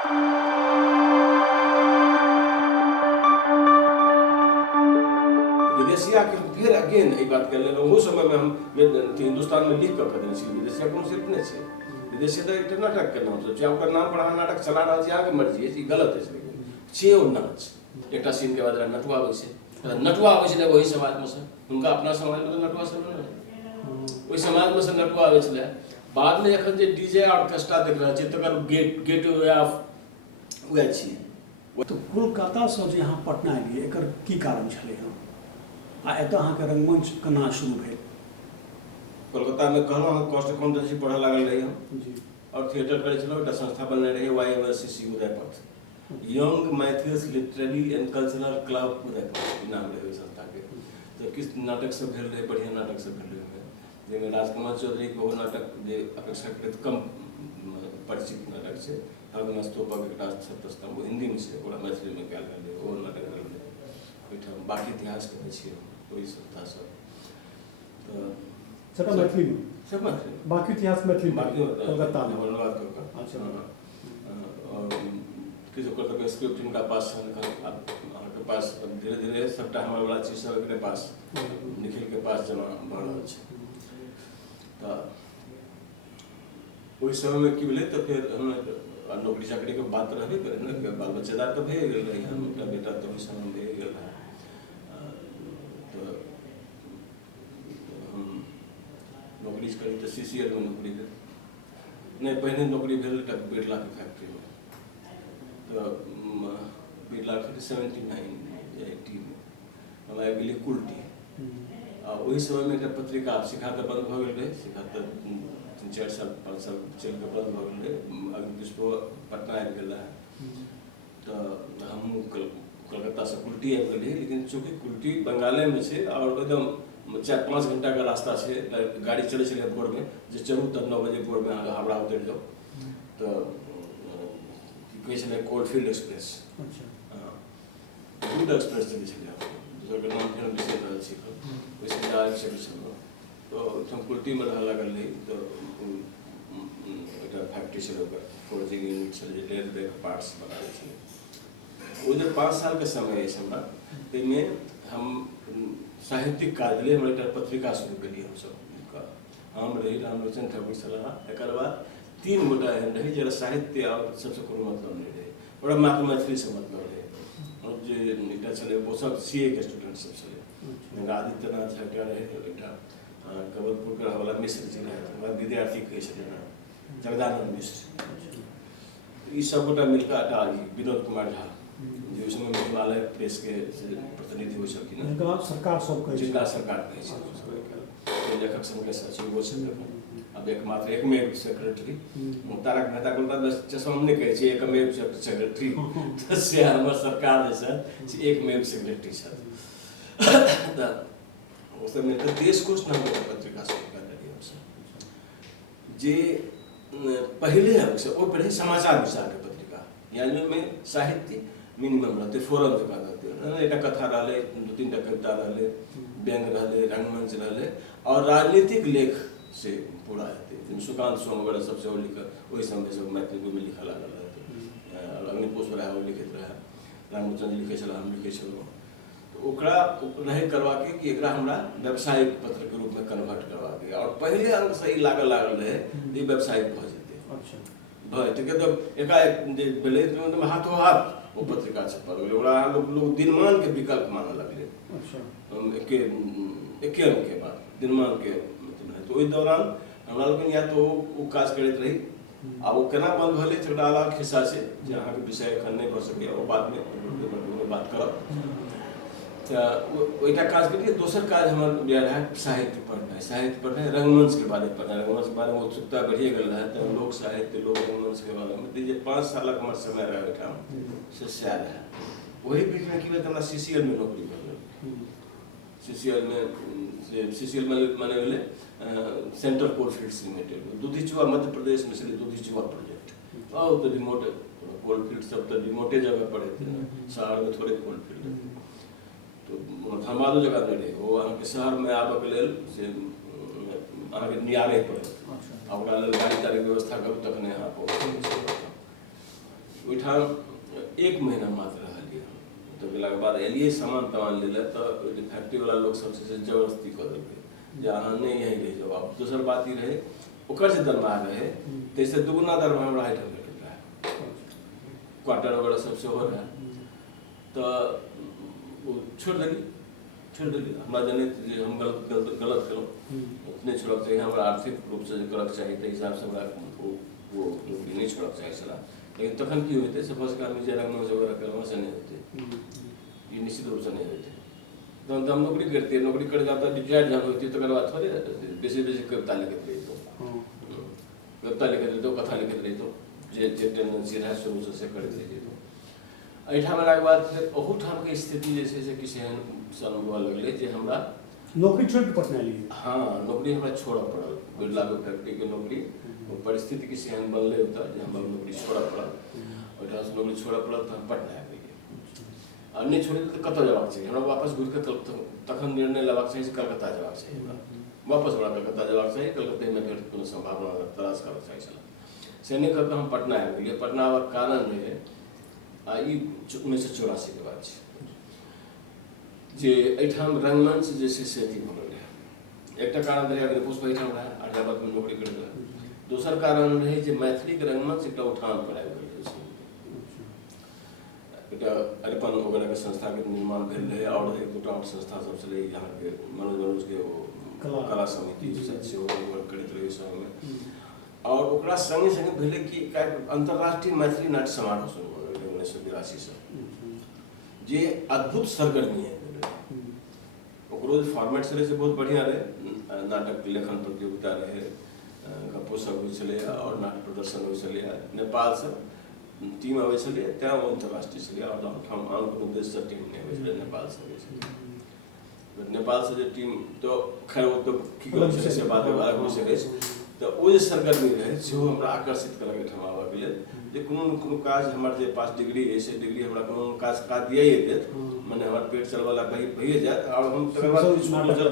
विदेशिया के फिर अगेन एक बात कर ले वो समय में हम हिंदुस्तान में लिख कर देने चाहिए विदेशिया कोनो सिर्फ नहीं छै विदेशी तो एक नाटक के नाम से चाहे ओकर नाम पर नाटक चला रहा छै आगे मर्जी है ई गलत है लेकिन छै ओ नाच एकटा सीन के बाद नटुआ आबै छै नटुआ आबै छै वही समाज में से उनका अपना समाज में तो नटुआ सब नहीं ओई समाज में से नटुआ आबै छै बाद में एखन जे डीजे ऑर्केस्ट्रा देख रहल छै तकर गेट ऑफ वे छी तो कोलकाता से जे यहाँ पटना एलिए एकर की कारण छलै हँ आ एतऽ अहाँके रंगमंच केना शुरू भेल कोलकाता में कहलहुँ हम कॉस्ट अकाउंटेंसी पढ़े लागल रही हम जी और थिएटर करे छलहुँ एकटा संस्था बनने रही YMCC Udaypath young Maithils literary and cultural club Udaypath नाम रहे ओहि संस्था के तो किस नाटक सब भेल रहे बढ़िया नाटक सब भेल रहे जाहिमे राजकुमार चौधरी के वो नाटक जे अपेक्षाकृत कम परिचित नाटक छै स्तूपक एकटा सप्तस्तंभ हिंदी में छै ओकरा मैथिली में कयल गेल ओ नाटक भेल रहे ओहिठाम बाकी इतिहास कहै छियै ओहि संस्था सब तो सबटा मैथिली में सब मैथिली बाकी इतिहास मैथिली बाकी कोलकाता में धन्यवाद करके अच्छा और किसी को तो स्क्रिप्ट इनका पास आपके पास धीरे धीरे सबटा हमारे वाला चीज सब एकरे पास निखिल के पास जमा भ रहल छै तो ओहि समय में की भेलै तो फिर हम नौकरी चाकरी के बात रहबे करे ने बाल बच्चेदार तो भए गेल रही हम एकटा बेटा तो ओहि समय भए गेल रहा तो हम नौकरी करी तो CCL में नौकरी भेल नहीं पहले नौकरी भेल बिरला के फैक्ट्री में तो बिरला फैक्ट्री 79 या 80 में हम आबि गेलियै कुल्टी आ ओहि समय में एकटा पत्रिका शिखा तऽ बंद भऽ गेल रहै शिखा तऽ 3-4 साल 5 साल चल के बंद भऽ गेल रहै अग्निपुष्पो पटना आबि गेल रहै तऽ हम कलकत्ता से कुल्टी आबि गेलियै लेकिन चूँकि कुल्टी बंगाले में छै और एकदम 4-5 घंटा का रास्ता से गाड़ी चले चले भोर में जे चलू तब 9 बजे भोर में अहाँ हावड़ा उतर जाओ तो कहे छलै कोलफील्ड एक्सप्रेस अच्छा दूध एक्सप्रेस चलै छलै दोसर नाम फेर बिसरि रहल छी ओहिसँ जा आबि सकै छलहुँ तो हम कुल्टी में रहऽ लागल रही तो एकटा फैक्ट्री छलै ओकर फोर्जिंग यूनिट छलै जे रेलवे के पार्ट्स बनाबै छलै वो जे 5 साल के समय अछि हमरा ताहिमे हम साहित्यिक कार्य लेल हम एकटा पत्रिका शुरू केलियै हमसब हम रही रामलोचन ठाकुर सलाह एकर बाद 3 गोटा एहन रही जरा साहित्य और सबसे कोनो मतलब नहीं रहे बड़ा मात्र मैथिली से मतलब रहे और जे एकटा छलै वो सब CA के स्टूडेंट सब छलै आदित्यनाथ झा के रहे एकटा कबलपुर के रहवाला मिश्र जी रहे हमरा विद्यार्थी कहै छलै जगदानंद मिश्र ई सब गोटा मिलकर अटा विनोद कुमार झा जो उस समय हिमालय प्रेस के प्रतिनिधि हो छलखिन जिनका सरकार सब कहै छै जिनका सरकार कहै छै लेखक संघ के सचिव वो छलखिन अब एकमात्र एकमेव सेक्रेटरी तारक मेहता को चश्मा नहीं कहै छै एकमेव सेक्रेटरी तो से हमर सरकार जे छै एकमेव सेक्रेटरी छथि तऽ ओ सब मिलकर देशकोश नाम के पत्रिका शुरू कर देलियै हमसब जे पहले हमसे वो पढ़े समाचार विचार के पत्रिका यानी में साहित्य मिनिमम रहते फोरम जगह रहते एक कथा रहे 2-3 कविता रहे व्यंग रहे रंगमंच रहे और राजनीतिक लेख से पूरा रहते सुकांत सोम वगैरह सबसे वो लिखा वही समय सब मैथिली में लिखा लागल रहते अग्निपुष्प रहा वो लिखित रहा रामचंद्र लिखे छल हम लिखे छलहुँ तो ओकरा रहे करवा के कि एकरा हमरा व्यावसायिक पत्र के रूप में कन्वर्ट करवा के और पहले अंक से ही लागल रहे जे व्यावसायिक भऽ जेतै अच्छा भऽ जेतै तऽ एकाएक जे भेलै तऽ हाथों हाथ वो पत्रिका छपल गेलै ओकरा लोग दिनमान के विकल्प मानऽ लगलै अच्छा एके अंक के बाद दिनमान के मतलब तो ओहि दौरान हमरा लोगन या तो वो काज करैत रही आ वो केना बंद भेलै छोटा अलग खिस्सा छै जे अहाँके विषय एखन नहि भऽ सकैए ओ बाद में बात करब ओइटा काज करिए दोसर काज हमर रहा साहित्य पढ़नाइ रंगमंच के बारे में पढ़नाइ रंगमंच के बारे में उत्सुकता बढ़िए गेल रहा तो लोक साहित्य लोक रंगमंच के बारे में जे 5 सालक हमर समय रहे ओहिठाम से सएह रहे वही बीच में की भेल हमरा CCL में नौकरी भऽ गेल CCL में माने भेलै central coalfields limited दूधीचुआ Madhya Pradesh में छलै दूधीचुआ प्रोजेक्ट बहुत रिमोट कोलफील्ड सब तो रिमोटे जगह पर हेतै शहर में थोड़े कोलफील्ड तो धर्मादो जगह नहीं रहे वो अहाँके शहर में आबऽ के लेल से अहाँके नियारे पड़त ओकरा लेल गाड़ी ताड़ी व्यवस्था करू तखने अहाँ पहुँच ओहिठाम 1 महीना मात्र रहलियै हम। तो गेलाके बाद एलियै सामान तामान लेले तो फैक्ट्रीवला लोक सब से जबरदस्ती कऽ देलकै जे अहाँ नहि यहीं रहि जाउ। आब दोसर बात ई रहै ओकर जे दरमाहा रहे ताहिसँ दुगुना दरमाहा हमरा एहिठाम भेटैत रहे, क्वार्टर वगैरह सब सेहो रहे। तो वो छोड़ देली हमरा जनैत जे हम गलत केलहुँ, नहि छोड़क चाहिए, हमरा आर्थिक रूपसँ जे करक चाही ताहि हिसाबसँ हमरा वो नौकरी नहीं छोड़क चाही छला। लेकिन तखन की होते सपोज के आदमी जे रंगमंच वगैरह करना से नहीं होते, ये निश्चित रूप से नहीं होते। तो हम नौकरी करते, नौकरी कर जाता रिटायर्ड जब होती तो थोड़े बेसी कविता लिखित रही तो कविता लिखित रही तो कथा लिखित रही तो जे टेंडेंसी रहे शुरू से करते रही तो एहिठाम अयलाके बाद फिर ओहूठाम के स्थिति जे छै से किछु एहन सन हुअ लगलै जे हमरा नौकरी छोड़ के पटना लिए। हाँ, नौकरी हमरा छोड़ऽ पड़ल। बिरला फैक्ट्री के नौकरी परिस्थिति किसी एहन बनलै ओतऽ जे हमरा नौकरी छोड़ऽ पड़ल। ओहिठाम से नौकरी छोड़ऽ पड़ल तऽ हम पटना आबि गेलियै। आ नहि छोड़ै तऽ कतऽ जेबाक चाही हमरा, वापस घुरि कऽ तखन निर्णय लेबाक चाही जे कलकत्ता जेबाक चाही हमरा, वापस हमरा कलकत्ता जेबाक चाही, कलकत्तेमे फेर कोनो संभावना तलाश करबाक चाही छलै। से नहि कऽ कऽ हम पटना आबि गेलियै। पटना आबक कारण रहै आ ई 1984 के बात छै जे एहिठाम रंगमंच जे छै से अथी भऽ गेल रहै। एकटा कारण रहै अग्निपुष्प एहिठाम रहै, आर्यावर्तमे नौकरी करैत रहै। दोसर कारण रहै जे मैथिलीके रंगमंच एकटा उठान पर आबि गेल रहै। एकटा अरिपन वगैरहके संस्थाके निर्माण भेल रहै आओर एक दूटा आओर संस्था सब छलै यहाँके मनोजके कला समिति सेहो करैत रहै समयमे। और ओकरा संगे संगे भेलै कि अंतर्राष्ट्रीय मैथिली नाट्य समारोह शुरू भऽ गेलै 1982 से, जे अद्भुत सरगर्मी है। ओकरो जे फॉर्मेट छलै से बहुत बढ़िया रहे। नाटक लेखन प्रतियोगिता रहे, गप्पो सब होइ छलै आओर नाटक प्रदर्शन होइ छलै। नेपाल से टीम अबै छलै, तेँ ओ अंतर्राष्ट्रीय छलै। आओर हम आन कोनो देशसँ टीम नहि अबै छलै, नेपाल से अबै छलै। नेपाल से जे टीम तो खैर ओ तो की कहै छै से बात अलग हो सकै छै। तो ओ जे सरगर्मी रहै सेहो हमरा आकर्षित करक एहिठाम आबऽके लेल जे कोनो ने कोनो काज हमर जे पास डिग्री अछि से डिग्री हमरा कोनो काज दिए देत, मने हमर पेट चलवला भइए जायत। और हम तकर बाद किछु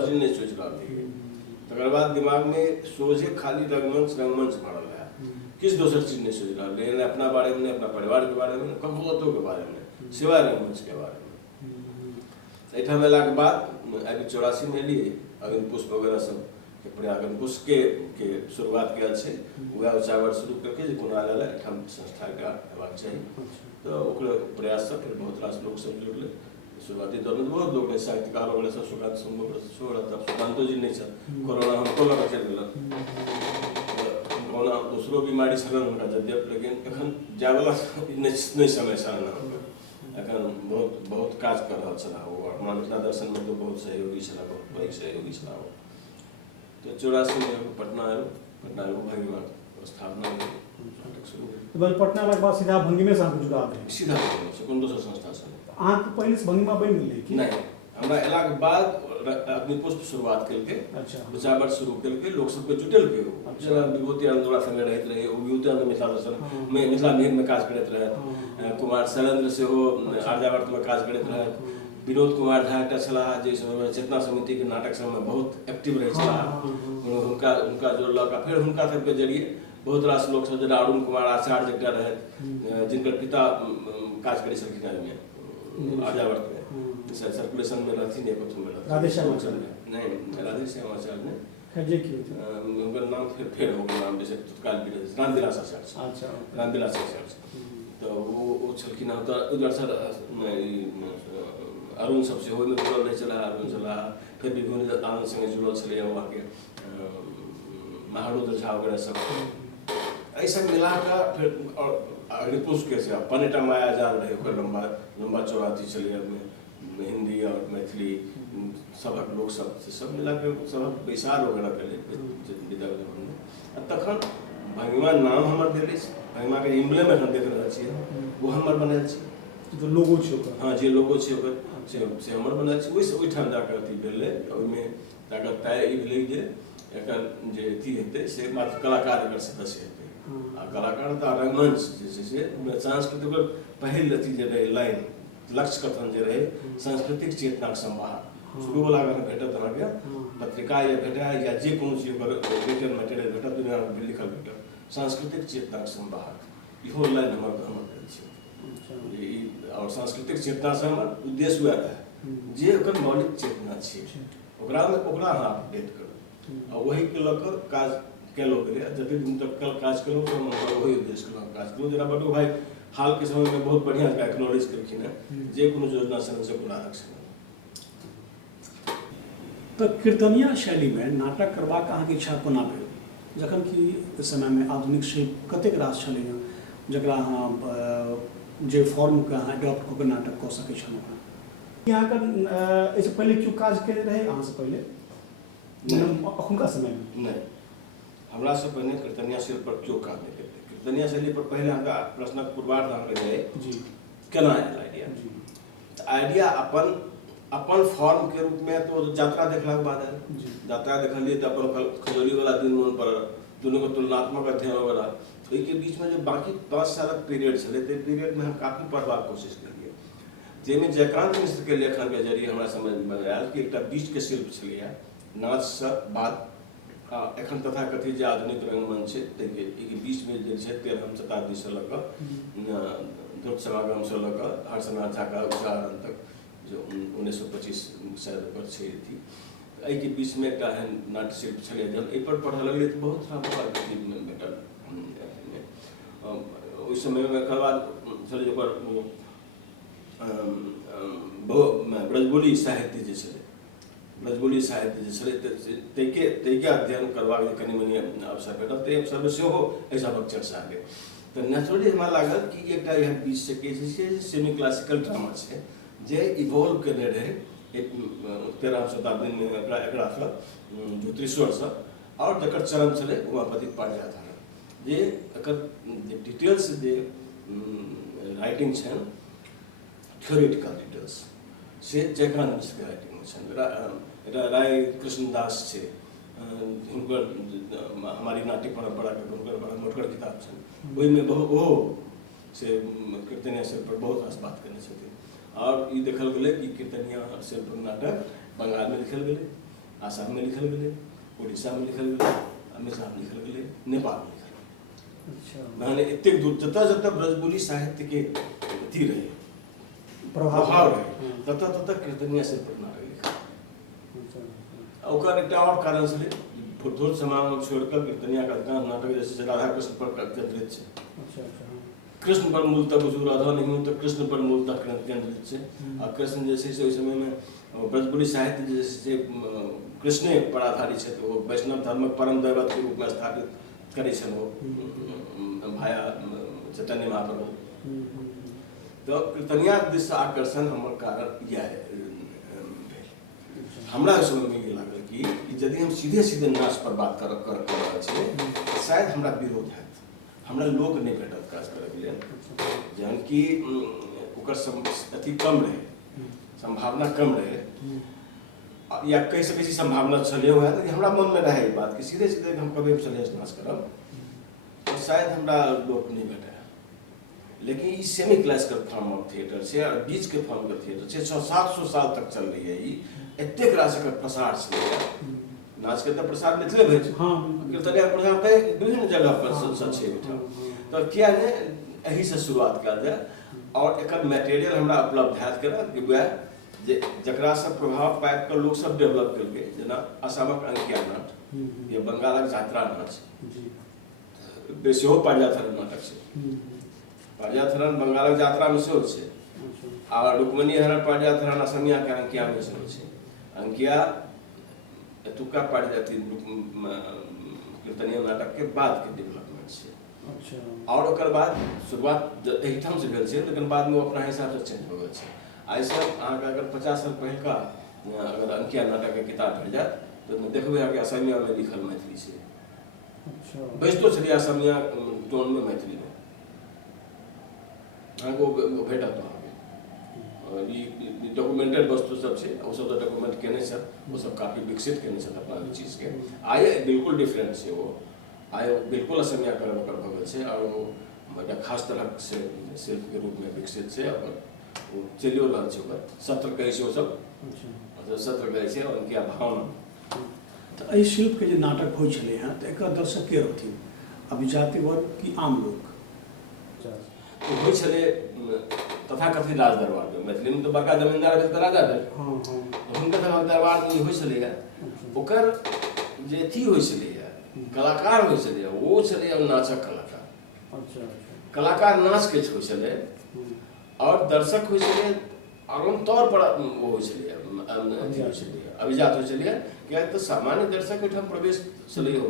चीज नहि सोचि रहल रहियै। तकर बाद दिमागमे सोझे खाली रंगमंच भरल रहे, किछु दोसर चीज नहीं सोच रहा, लेकिन अपना बारे में, अपना परिवार के बारे में, कमोतो के बारे में, सिवाय रंगमंच के बारे में। एहिठाम अयलाके बाद अभी 84 में एलियै। अग्निपुष्प वगैरह सब अग्निपुष्प के शुरुआत कयल छै, वएह उचावर शुरू करके जे कोना लाल एहिठाम संस्थाके हेबाक चाही। तो ओकरे प्रयास से फिर बहुत रास लोग सब जुड़लै। शुरुआती दौर में बहुत लोग साहित्यकार वगैरह सब सुकांत छोड़ तब सुकांतो जी नहीं छल, कोरोना हमको लगा चलि गेलक। कोरोना दोसरो बीमारी छलन हुनका यद्यप, लेकिन एखन जायवला नहीं समय छलन। एखन बहुत काज कर रहल छलाह ओ, और मिथिला दर्शन में तो बहुत सहयोगी छलाह, बहुत पैघ सहयोगी छलाह। तो 84 में पटना आयल, पटना भंगिमा स्थापना भेल। पटना के बाद सीधा भंगिमे से अहाँके जुड़ाव भेल? सीधा भंगिमा से, कोनो दोसर संस्था से अहाँके पहले से भंगिमा बनि गेलै कि नहीं? हमरा अयलाके बाद अग्निपुष्प शुरुआत केलकै, उचावर शुरू केलकै, लोक सबके जुटेलकै। जेना विभूति आनंद संगे रहैत रहे, ओ विभूति आनंद मिथिला दर्शन में मिथिला निगम में काज करैत रहथि। कुमार शैलेंद्र सेहो आर्यावर्त में काज करैत रहथि। विनोद कुमार झा एकटा छलाह जे समय चेतना समिति के नाटक सबमे बहुत एक्टिव रहै छलाह। हुनका जोड़लक आ फेर हुनका सबके जरिए बहुत रास लोक सब, जेना अरुण कुमार आचार्य एकटा रहथि जिनकर पिता काज करै छलखिन आर्यावर्त में, सर्कुलेशन में रहथिन, एक में रहथिन राधेश्याम आचार्य नहीं, राधेश्याम आचार्य ने उनका नाम फिर हो गया नाम, जैसे तत्काल रामविलास आचार्य। अच्छा, रामविलास आचार्य तो वो छलखिन। तो उधर सर अरुण सब सेहो में जुड़ल रहै छलाह, अरुण छलाह। फिर विभिन्न आनंद संगे जुड़ल छलै वहाँ के महारुद्र झा वगैरह सब। एहि सब मिला कऽ फिर और अग्निपुष्प के से अपन एकटा माया जाल रहे, ओकर लंबा चौड़ा अथी छलै। हिंदी और मैथिली सबक लोक सब मिला के सबक बैसार वगैरह भेलै विद्यालय में। तखन भंगिमा नाम हमर देले छै, भंगिमा के एम्ब्लेम एखन देख रहल छियै वो हमर बनायल छै, जो लोगो छै ओकर। हाँ, जे लोगो छै ओकर से हमर बनायल छै। ओहिठाम जाकर अथी भेलै, ओहिमे जाकर तय ई भेलै जे एकर जे अथी हेतै से मात्र कलाकार एकर सदस्य हेतै। आ कलाकार तऽ रंगमंच जे छै से सांस्कृतिक पहिल अथी जे रहै लाइन लक्ष्य कथन जे रहे सांस्कृतिक चेतना संवाहक, शुरू वाला अगर भेटत अहाँके पत्रिका या भेटाय या जे कोनो चीज रिटर्न मटेरियल भेटत दुनिया में लिखल भेटत, सांस्कृतिक चेतना संवाहक, इहो लाइन हमर छै। और सांस्कृतिक चेतना से हमर उद्देश्य वह है जे ओकर मौलिक चेतना छै ओकरा अहाँ अपडेट करू और वही के लऽ कऽ काज कयलो गेलै जतेक दिन तक कल काज केलहुँ तऽ हम वही उद्देश्य के लऽ काज केलहुँ जेना बड़ो भाई हाल के समय में बहुत बढ़िया एक्नॉलेज केलखिन हैं जे कोनो योजना से कोनो आरक्षण तो कीर्तनिया शैली में नाटक करबाक अहाँके इच्छा कोना भेल जखन कि समय में आधुनिक शिल्प कतेक रास छलै हँ जकरा अहाँ जे फॉर्म के अहाँ अडॉप्ट कऽ के नाटक कऽ सकै छलहुँ हँ यहाँ का एहिसँ पहले क्यों काज केने रहे अहाँ से पहले अखुनका समय में नहीं हमरा से पहले कीर्तनिया शैली पर क्यों काज नहीं करते कीर्तनिया शैली पर पहले हमरा प्रश्नक पूर्वार्ध अहाँ रहे जी केना आयल आइडिया आइडिया अपन फॉर्म के रूप में तो यात्रा देखला के बाद आयल यात्रा देखलिए तो अपन खजोली वाला दिन मन पर दोनों को तुलनात्मक अध्ययन वगैरह तो के बीच में जो बाकी 5 सालक पीरियड चले थे पीरियड में हम काफी पढ़बाक कोशिश करिए जेमे जयकांत मिश्र के लेखन के जरिए हमरा समझ में आयल कि एकटा बीच के शिल्प छलिए नाच से बाद एखन तथाकथित जे आधुनिक रंगमंच छै ताहिके बीच में जे छै 13वीं शताब्दी से लऽ कऽ ध्रुव समागम से लऽ कऽ हर्षनाथ झा का उच्चारण तक जो 1925 शायद पर छै थी एहि के बीच में एकटा एहन नाट्य शिल्प छलै जब एहि पर पढ़ऽ लगलियै तऽ बहुत सारा प्रकार भेटल ओहि समय में एकर बाद छलै ओकर ब्रजबोली साहित्य जे छलै ब्रजबोली साहित्य जे छलै ताहिके अध्ययन करबाक कनि मनि अवसर भेटल ताहि अवसर में सेहो एहि सभक चर्चा भेल तऽ नेचुरली हमरा लागल कि एकटा एहन बीच से के छै सेमी क्लासिकल ड्रामा छै जे इवॉल्व करने रहे 13वीं शताब्दी में एकरा ज्योतिश्वर से और जकर चरण छलै उमापति पारिजात जे एकर डिटेल्स जे राइटिंग छनि थ्योरेटिकल डिटेल्स से जयकांत मिश्र के राइटिंग में छनि राय कृष्णदास छै हुनकर हमारी नाट्य परंपरा के हुनकर बड़ा मोटगर किताब छनि ओहिमे बहुत से कीर्तनिया शैली पर बहुत रास बात करने छथिन और ये देखल गेलै कि कीर्तनिया शैली नाटक बंगाल में लिखल गेलै आसाम में लिखल गेलै उड़ीसा में लिखल गेलै मिथिला में लिखल गेलै नेपाल में लिखल गेलै अच्छा माने एतेक दूर जतऽ ब्रजबोली साहित्य के अथी रहे प्रभाव रहे ततऽ कीर्तनिया शैली नाटक लिखल ओकर एकटा और कारण छलै ध्रुव समागम छोड़कर कीर्तनिया का अधिकांश नाटक जैसे राधा कृष्ण पर केंद्रित छै अच्छा कृष्ण पर मूलतः बुझू राधा नहीं तो कृष्ण पर मूलतः केंद्रित छै आ कृष्ण जैसे से उस समय में ब्रजबोली साहित्य जैसे कृष्णे पर आधारित छै वो वैष्णव धर्मक परम दैवत के रूप में स्थापित करे छन वो भाया चैतन्य महाप्रभु तो कीर्तनिया दिस आकर्षण हमर कारण यह हमरा समय में ये लागल कि यदि हम सीधे सीधे नाच पर बात कर रहल छियै शायद हमरा विरोध है हमरा लोग नहीं भेटत काज करऽ के लेल जहन कि ओकर अथी कम रहे संभावना कम रहे या कह सकै छी संभावना छलै हुए लेकिन हमरा मन में रहे बात कि सीधे सीधे हम कभी चले नाच करब तो शायद हमरा लोग नहीं भेटे लेकिन ये semi classical form of theatre से और बीच के फॉर्म के थिएटर से 700 साल तक चल रही है ये एतेक रास एकर प्रसार छलै नाच के तो प्रसार मिथिले भेल छै कीर्तनिया प्रसार तऽ विभिन्न जगह पर छै तो किया ने एही से शुरुआत कयल जाय और एकर मटेरियल हमरा उपलब्ध हैत केना कि वएह जे जकरा से प्रभाव पाबि कऽ लोक सब डेवलप केलकै जेना असमक अंकिया नाट या बंगालक यात्रा नाच सेहो पारिजात नाटक छै पारिजात बंगालक यात्रा में सेहो छै आ रुक्मणी हरण पारिजात असमिया के अंकिया में सेहो छै अंकिया एतुका पारिजाति कीर्तनिया नाटक के बाद के डेवलपमेंट छै अच्छा और ओकर बाद शुरुआत एहिठाम से भेल छै लेकिन बाद में अपना हिसाब से चेंज हो गेल छै आई सब अहाँके अगर 50 साल पहिलका अगर अंकिया नाटक के किताब भेट जायत तो देखबै अहाँके असमिया में लिखल मैथिली छै अच्छा बैसतो छलियै असमिया टोन में मैथिली में अहाँके भेटत अहाँके डॉक्यूमेंटेड वस्तु सब छै ओ सब डॉक्यूमेंट केने छै वो सब काफी विकसित केने छै अपना चीज के आय बिल्कुल डिफरेंट छै वो आय बिल्कुल असमिया कर्म कर भगल छै और वो खास तरह से शिल्प के रूप में विकसित छै और वो चलियो रहल छै ओकर सत्र कहै छै ओ सब अच्छा सत्र कहै छै और उनके भावना तो एहि शिल्प के जे नाटक होइ छलै हँ तऽ एकर दर्शक के रहथिन अभिजाति वर्ग की आम लोग तो होइ छलै तथाकथित राज दरबार में मैथिली में तो बड़का जमींदार भेल तऽ राजा भेल हाँ हाँ हुनकर तखन दरबार में होइ छलैया ओकर जे अथी होइ छलैया कलाकार होइ छलैया ओ छलैया नाचक कलाकार अच्छा अच्छा कलाकार नाच के होइ छलै और दर्शक होइ छलै आम तौर पर वो होइ छलैया अथी होइ छलैया अभिजात होइ छलैया किया तऽ सामान्य दर्शक ओहिठाम प्रवेश छलैया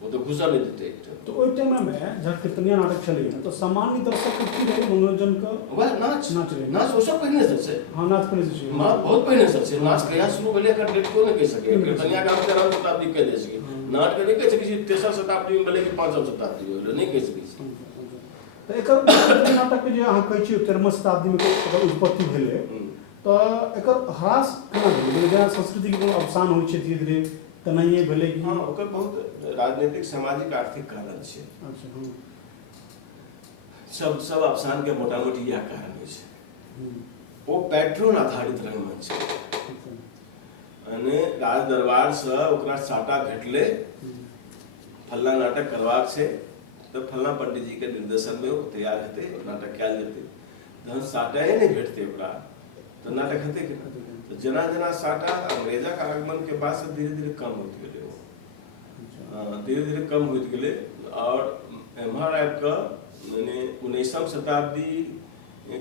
वो तो घुसल नहीं देते तो ओहि टाइम में जब कीर्तनिया नाटक चले तो सामान्य दर्शक के की रहे मनोरंजन का वह नाच नाच रहे नाच वो सब पहले से हाँ नाच पहले से मां बहुत पहले से नाच कहिया शुरू भेलै एकर डेट को नहीं कह सके कीर्तनिया का हम 13वीं शताब्दी कह दे सके नाट के नहीं कह सके 3री शताब्दी में भेलै कि 5वीं शताब्दी में नहीं कह सके तो एकर नाटक के जे अहाँ कहै छी 13वीं शताब्दी में एकर उत्पत्ति भेलै तो एकर ह्रास केना भेलै जेना संस्कृति के अवसान होइ छै धीरे धीरे तनाइए भेलै कि हां ओकर बहुत राजनीतिक सामाजिक आर्थिक कारण छै अच्छा सब अवसान के मोटा मोटी यह कारण होइ छै ओ पैट्रोन आधारित रंगमंच छै यानी राज दरबार से ओकरा साटा भेटले फल्ला नाटक करबाक छै तो फल्ला पंडित जी के निर्देशन में तैयार हेतै नाटक कयल जेतै जहन साटाए नहीं भेटतै ओकरा तो नाटक हेतै केना तो जना जना साटा अंग्रेजक आगमन के बाद से धीरे धीरे कम होत गेलै धीरे धीरे कम होत गेलै और एम्हर आबि कऽ यानी 19वीं शताब्दी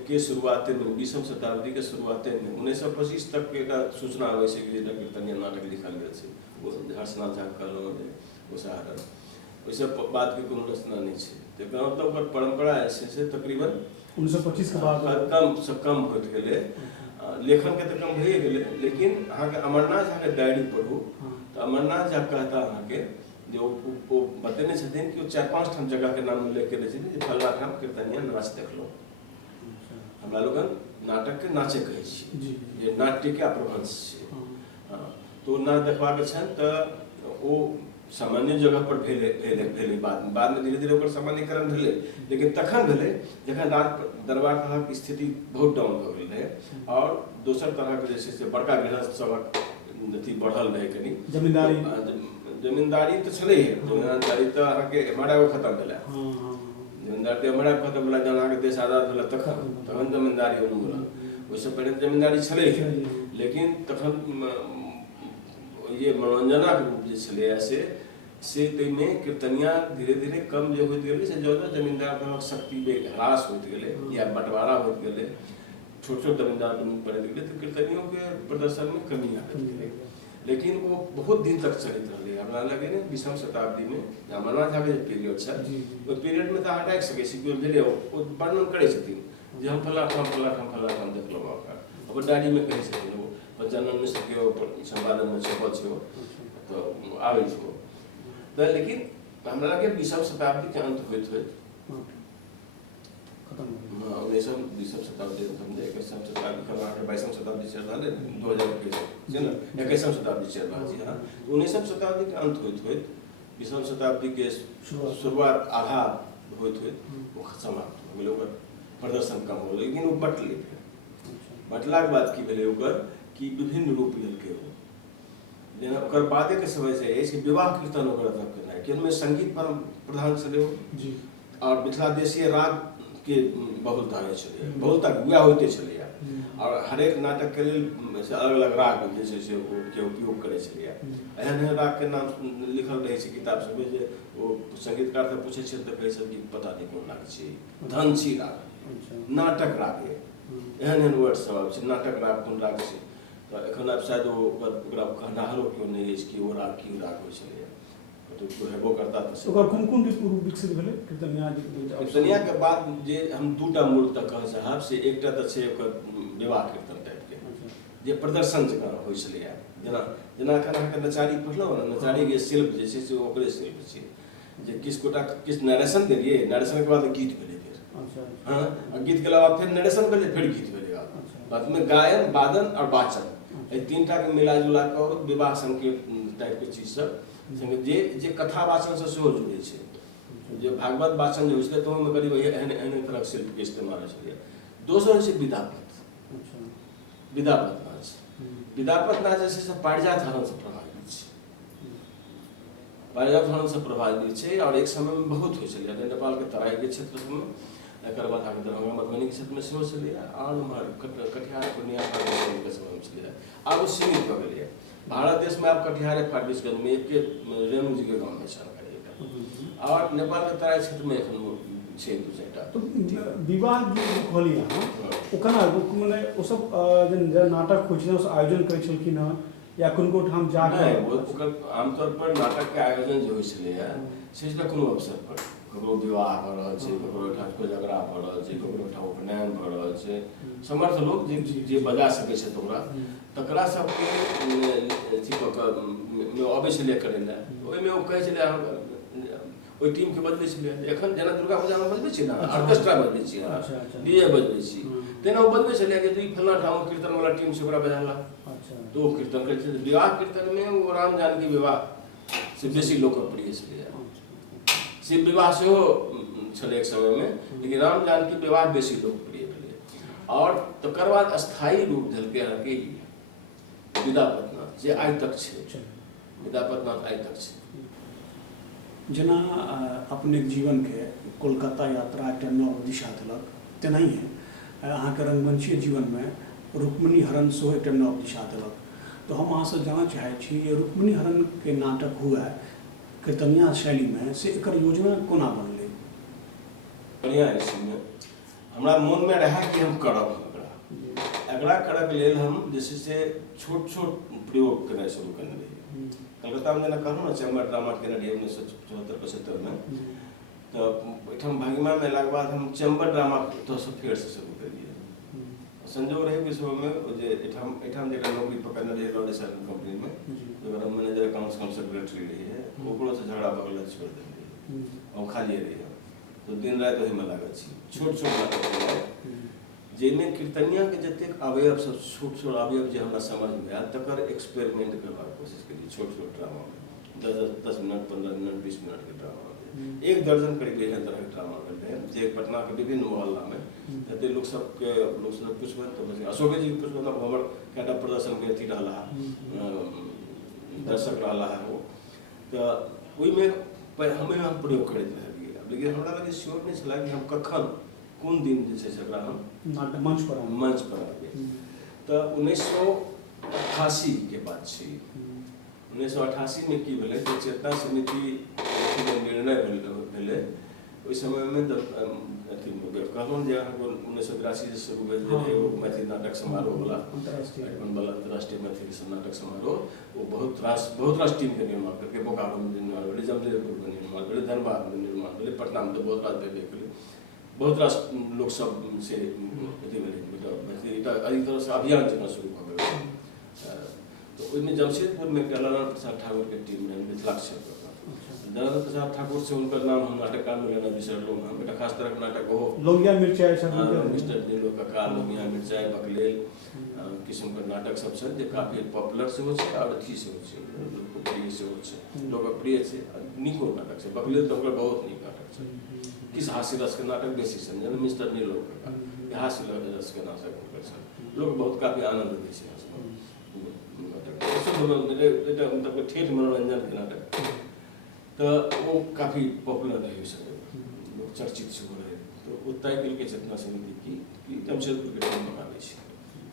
के शुरुआते में 20वीं शताब्दी के शुरुआते में 1925 तक के सूचना आबै छै कि कीर्तनिया नाटक लिखल गेल छै वो हर्षनाथ झा कहलहुँ जे उदाहरण ओहि सब बात के कोनो रचना नहीं छै तो मतलब ओकर परंपरा है तकरीबन 1925 के बाद कम से कम होत गेलै लेखन के तो कम भए गेलै लेकिन अहाँ के अमरनाथ झा के डायरी पढ़ू तो अमरनाथ झा कहता अहाँ के जो वो बतेने छथिन कि 4-5 ठाम जगह के नाम उल्लेख केने छथिन जे फल्ला ठाम कीर्तनिया नाच देखलो हमरा लोगन नाटक के नाचे कहै छी जे नाट्य के अपभ्रंश छै तो नाच देखबा के छन त ओ सामान्य जगह पर भेले बाद में धीरे धीरे ओकर सामान्यकरण भेले लेकिन तखन भेले जखन राज दरबार की स्थिति बहुत डाउन हो गेल रहे और दोसर तरह के जैसे से बड़का गृहस्थ सबक अथी बढ़ल रहे कनी जमींदारी तो छले जमींदारी तो अहाँ के हमारा वो खत्म भेला जमींदारी तो हमारा खत्म भेला जहन अहाँ के देश आजाद भेला तखन जमींदारी होने भेला ओइसे पहले जमींदारी छले लेकिन तखन ये मनोरंजनक रूप जे छलै से में कीर्तनिया धीरे धीरे कम जे होइत गेलै से जो जमींदार के शक्ति में ह्रास होइत गेलै या बंटवारा होइत गेलै छोट छोट जमींदार पड़ैत गेलै तो कीर्तनियों के प्रदर्शन में कमी आबैत गेलै लेकिन वो बहुत दिन तक चलैत रहलै हमरा लगे ने 20वीं शताब्दी में अमरनाथ झा के पीरियड छै ओ पीरियड में तो अहाँ राखि सकै छी कि भेलै ओ वर्णन करै छथिन जे हम फल्ला ठाम देखलहुँ ओकर डायरी में कहै छथिन ओ पंचानन मिश्र के संपादन में छपल छै तो आबै छै तो लेकिन हमरा लगे 20वीं शताब्दी के अंत होइत खत्म 20वीं शताब्दी समझे 21वीं शताब्दी खत्म 22वीं शताब्दी चल रहा है 2000 के छै ना 21वीं शताब्दी चल रहा है हां 19वीं शताब्दी के अंत होइत 20वीं शताब्दी के शुरुआत आधा होइत वो समाप्त हो गेलै ओकर प्रदर्शन कम हो लेकिन वो बटले बटला के बाद की भेलै ओकर कि विभिन्न रूप लेलकै हो जेना ओकर बादे के समय से है कि विवाह कीर्तन ओकर तरफ केनाइ कि उनमें संगीत पर प्रधान छलै जी और मिथिला देशीय राग के बहुलता रहै छलै बहुलता गुआ होइते छलै और हरेक नाटक के लेल अलग अलग राग जे छै से के उपयोग करै छलै एहन राग के नाम लिखल रहै छै किताब सब में जे ओ संगीतकार से पूछै छै त कहै छै कि पता नहीं कोन राग छै धनसी राग नाटक राग एहन वर्ड सब छै नाटक राग कोन राग छै तो एखन आब शायद ओकरा कहनाहरो क्यों नहीं है कि वो राग की राग होइ छलै तो हेबो करता तो ओकर कोन रूप विकसित भेलै कीर्तनिया के बाद जे हम दूटा मूल तक कह चाहब से एकटा तऽ छै ओकर विवाह कीर्तन टाइप के जे प्रदर्शन जकाँ होइ छलै जेना जेना एखन अहाँके नचारी पढ़लहुँ ने नचारी के शिल्प जे छै से ओकरे शिल्प छै जे किछु नरेशन देलियै नरेशन के बाद गीत भेलै फिर हाँ गीत के अलावा फिर नरेशन भेलै फिर गीत भेलै बाद में गायन वादन और वाचन तीनटा के मिला जुला कर विवाह संकेत टाइप के चीज सब जे कथा वाचन से सेहो जुड़े छै जे भागवत वाचन जो छलै तो में करीब एहन तरह शिल्प के इस्तेमाल छलै दोसर छै विदापत नाच विदापत नाच जे छै पारिजात हरण से प्रभावित छै पारिजात हरण से प्रभावित छै और एक समय में बहुत होइ छलै नेपाल के तराई के क्षेत्र में एकर बाद दरभंगा मधुबनी के क्षेत्रमे सेहो छलैए, आन उम्हर कटिहार पूर्णिया फारबिसगंजके समयमे छलैए। आब ओ सीमित भऽ गेलैए। भारत देशमे आब कटिहार फारबिसगंजमे एके रेणुजीके गाँवमे छल एकटा, और नेपालके तराई क्षेत्रमे एखन छै 2-4टा। तो विवाह जे कहलिए अहाँ ओकरा मने ओ सब जे नाटक होइ छै ओ आयोजन करै छलखिन हँ या कोनो ठाम जाकऽ? ओकर आमतौर पर नाटकके आयोजन जे होइ छलैए से छलै कोनो अवसर पर, ककरो विवाह भऽ रहल छै, ककरो ठाम कोजगरा भऽ रहल छै, ककरो ठाम उपनयन भऽ रहल छै, समर्थ लोक जे बजा सकै छथि ओकरा तकरा सबके अथी कऽ कऽ अबै छलै करै लए। ओहिमे ओ कहै छलै ओहि टीमके बदलै छलै। एखन जेना दुर्गा पूजामे बदलै छियै ने, ऑर्केस्ट्रा बदलै छियै, डीजे बदलै छी, तेना ओ बदलै छलै कि ई फल्लाँ ठाम कीर्तनवला टीम छै ओकरा बजाला, तो ओ कीर्तन करैत छलै। विवाह कीर्तनमे ओ राम जानकी विवाह से बेसी लोकप्रिय छलैए। शिव विवाह सेहो छलै एक समयमे, लेकिन राम जानकी विवाह बेसी लोकप्रिय भेलै। और तकर बाद स्थायी रूप देलकै अहाँके विदा पतनाथ, जे आइ तक छै। विदा पतनाथ आइ तक छै। जेना अपने जीवनके कोलकाता यात्रा एकटा नव दिशा देलक, तेनाहिए अहाँके रंगमंचीय जीवनमे रुक्मिणी हरण सेहो एकटा नव दिशा देलक। तो हम अहाँसँ जानऽ चाहै छी जे रुक्मिणी हरणके नाटक हुए कीर्तनिया शैलीमे, से एकर योजना कोना बनलै? बढ़िआँ इसमे हमरा मोनमे रहै कि हम करब एकरा करैके लेल हम जे छै से छोट छोट प्रयोग केनाइ शुरू केने रही। कलकत्तामे जेना कहलहुँ ने चैम्बर ड्रामा केने रही 1974-75में, तो ओहिठाम भंगिमामे अयलाके बाद हम चैम्बर ड्रामा ओतऽसँ फेरसँ शुरू केलियै। संजोग रहै कि समयमे जे एहिठाम जे नौकरी पकड़ने रहियै लॉरेन्स कंपनीमे, जकर हम मैनेजर अकाउंट्स कम सेक्रेटरी रहियै, ओकरोसँ झगड़ा भऽ गेलै, छोड़ि देलियै। हम खालिए रहियै, तो दिन राति ओहिमे लागल छी। छोट छोट नाटक जाहिमे कीर्तनियाके जतेक अवयव सब छोट छोट अवयव जे हमरा समझमे आयल तकर एक्सपेरिमेंट करबाक कोशिश केलियै। छोट छोट ड्रामा 10 मिनट 15 मिनट 20 मिनट के ड्रामा, 1 दर्जन करीब एहन तरहके ड्रामा भेलै जे पटनाके विभिन्न मोहल्लामे जतेक लोक सबके पुछबनि तऽ अशोके जी पुछबनि तऽ हमर कएटा प्रदर्शनके अथी रहला, दर्शक रहला है ओ, तऽ ओहिमे हम प्रयोग करैत रहलियै। लेकिन हमरा लगे श्योर नहीं छला कि हम कखन कोन दिन जे छै से एकरा हम मंच पर आबियै। तऽ 1988 के बात छै। 1988 में की भेलै कि चेतना समिति निर्णय भेलै ओहि समयमे अथी कहलहुँ जे अहाँके 1982 से शुरू भेल एगो मैथिली नाटक समारोहवला अंतर्राष्ट्रीय मैथिली नाटक समारोह, वो बहुत रास टीमके निर्माण करके बोकारोमे निर्माण भेलै, जमशेदपुरमे निर्माण भेलै, धनबादमे निर्माण भेलै, पटनामे तऽ बहुत रास भेबे केलै। बहुत रास लोक सब से अथी भेलै, मतलब एहि तरहसँ अभियान जेना शुरू भऽ गेलै। तऽ ओहिमे जमशेदपुरमे एकटा ललन प्रसाद ठाकुरके टीम रहै, मिथिलाक्षर। ललन प्रसाद ठाकुर से हुनकर नाम हम नाटककारमे लेना बिसरलहुँ हँ। एकटा खास तरहके नाटक ओहो लोहिया मिर्चाई मिस्टर नीलो कका, लोहिया मिर्चाई, बकलेल किस्मके नाटक सब छै जे काफी पॉपुलर सेहो छै आओर अथी सेहो छै, लोकप्रिय सेहो छै, लोकप्रिय छै, नीको नाटक छै। बकलेल तऽ ओकर बहुत नीक नाटक छै। किस हास्य रसके नाटक बेसी छनि, जेना मिस्टर नीलो कका, हास्य रसके नाटक हुनकर छनि, लोक बहुत काफी आनंद दै छै मतलब ठेठ मनोरंजनके नाटक, तऽ वो काफी पॉपुलर रहे उस समय, लोग चर्चित सेहो रहे। तो वो तय केलकै चेतना समिति की जमशेदपुरके टीम बनाबै छै।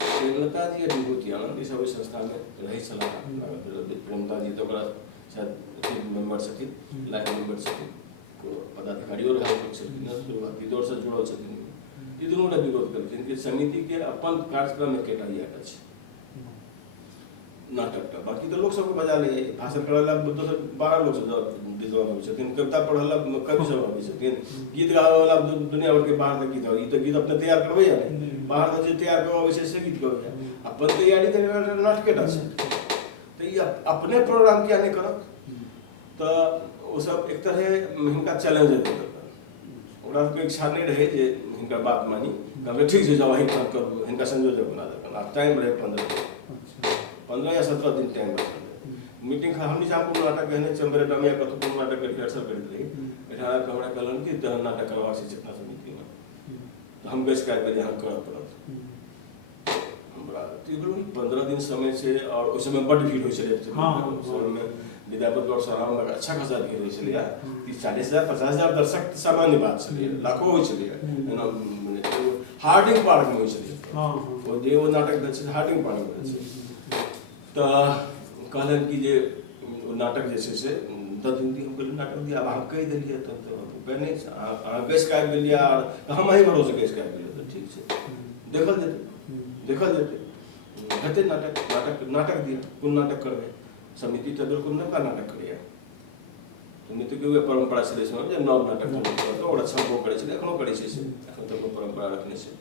प्रेमलता जी आ विभूति आनंद ई सब ओहि संस्थामे रहै छलाह। प्रेमलता जी तऽ ओकरा शायद मेंबर छथिन, लाइन मेंबर छथिन, पदाधिकारियो रहल छथिन, विदोरसँ जुड़ल छथिन। ई दुनू ने विरोध केलखिन कि समितिके अपन कार्यक्रम एकेटा इएहटा छै नाटकटा, बाकी तो लोग सबके बजा ले भाषण करला दोसर 12 लोग सब विद्वान होइ छथिन, कविता पढ़ला कवि सब होइ छथिन, गीत गाबैवला दुनिया भर के बाहर तक गीत ई तो गीत अपने तैयार करबै या नहीं, बाहर से जे तैयार करबै छै से गीत गबै, अपन तैयारी तऽ नाटकेटा छै। तऽ ई अपने प्रोग्राम किया नहीं करत? तऽ ओ सब एक तरह हिनका चैलेंज देलक, ओकरा सबके इच्छा नहीं रहे जे हिनका बात मानी, कहलकै ठीक छै जाओ अहीं करू, हिनका संयोजक बना देलक। आ टाइम रहे 15 या 17 दिन टाइम रहे मीटिंग। हम निजामपुर नाटक कहने चंबरे डमिया कतौ कोनो नाटक के रिहर्सल करैत रही, एठा हमरा कहलन कि तहन नाटक करबाक छै चेतना समितिमे, तऽ हम गैस कए कऽ यहाँ करऽ पड़त हमरा। 15 दिन समय छै और ओहि समय बड्ड भीड़ होइ छलै। समय विद्यापति गौड़ सराम लग अच्छा खासा भीड़ होइ छलै, 30-40 हजार 50 हजार दर्शक सामान्य बात छलै, लाखों होइ छलै। हार्डिंग पार्क में छलै हाँ हाँ ओ जे ओ नाटक भेल छै हार्डिंग पार्क में छै तऽ कहलन कि जे नाटक जे छै से दस दिन हम कहलियै नाटक दिया अब अहाँ कहि देलियै तऽ उपाय नहि छै अहाँ गैस कऽ आबि गेलियै आओर हम अहीं भरोसे गैस कऽ आबि गेलियै तऽ ठीक छै देखल जेतै हेतै नाटक दिया कोन नाटक करबै समिति तऽ बिल्कुल नवका नाटक करैए समितिके उएह परम्परा छलै समय जे नव नाटक आओर अच्छा वो करै छलै एखनो करै छै से एखन तक परम्परा रखने छै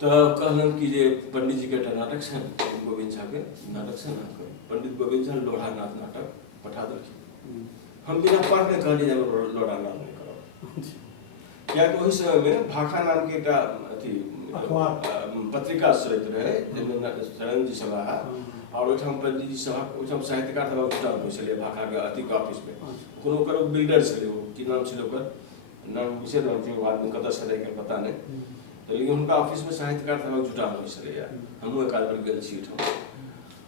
तऽ कहलन कि जे पंडितजीके एकटा नाटक छनि गोविंद झाके नाटक छनि अहाँके पंडित गोविंद झा लोढ़ानाथ नाटक पठा देलखिन हम बिना पढ़ने कहलिए लोढ़ानाथ नहीं करब कियाकि ओहि समयमे भाखा नामके एकटा अथी पत्रिका चलैत रहै जाहिमे शरणजी सभा और ओहिठाम पंडितजी सभा ओहिठाम साहित्यकार सभा जुटान होइ छलै भाखाके अथीके ऑफिसमे कोनो ओकर बिल्डर छलै ओ की नाम छलै ओकर नाम विशेष नाम छै आदमी कतऽ छलै एकर पता नहि लेकिन हुनका ऑफिसमे साहित्यकार सभा जुटान होइ छलैए हमहूँ एक आध बेर गेल छी ओहिठाम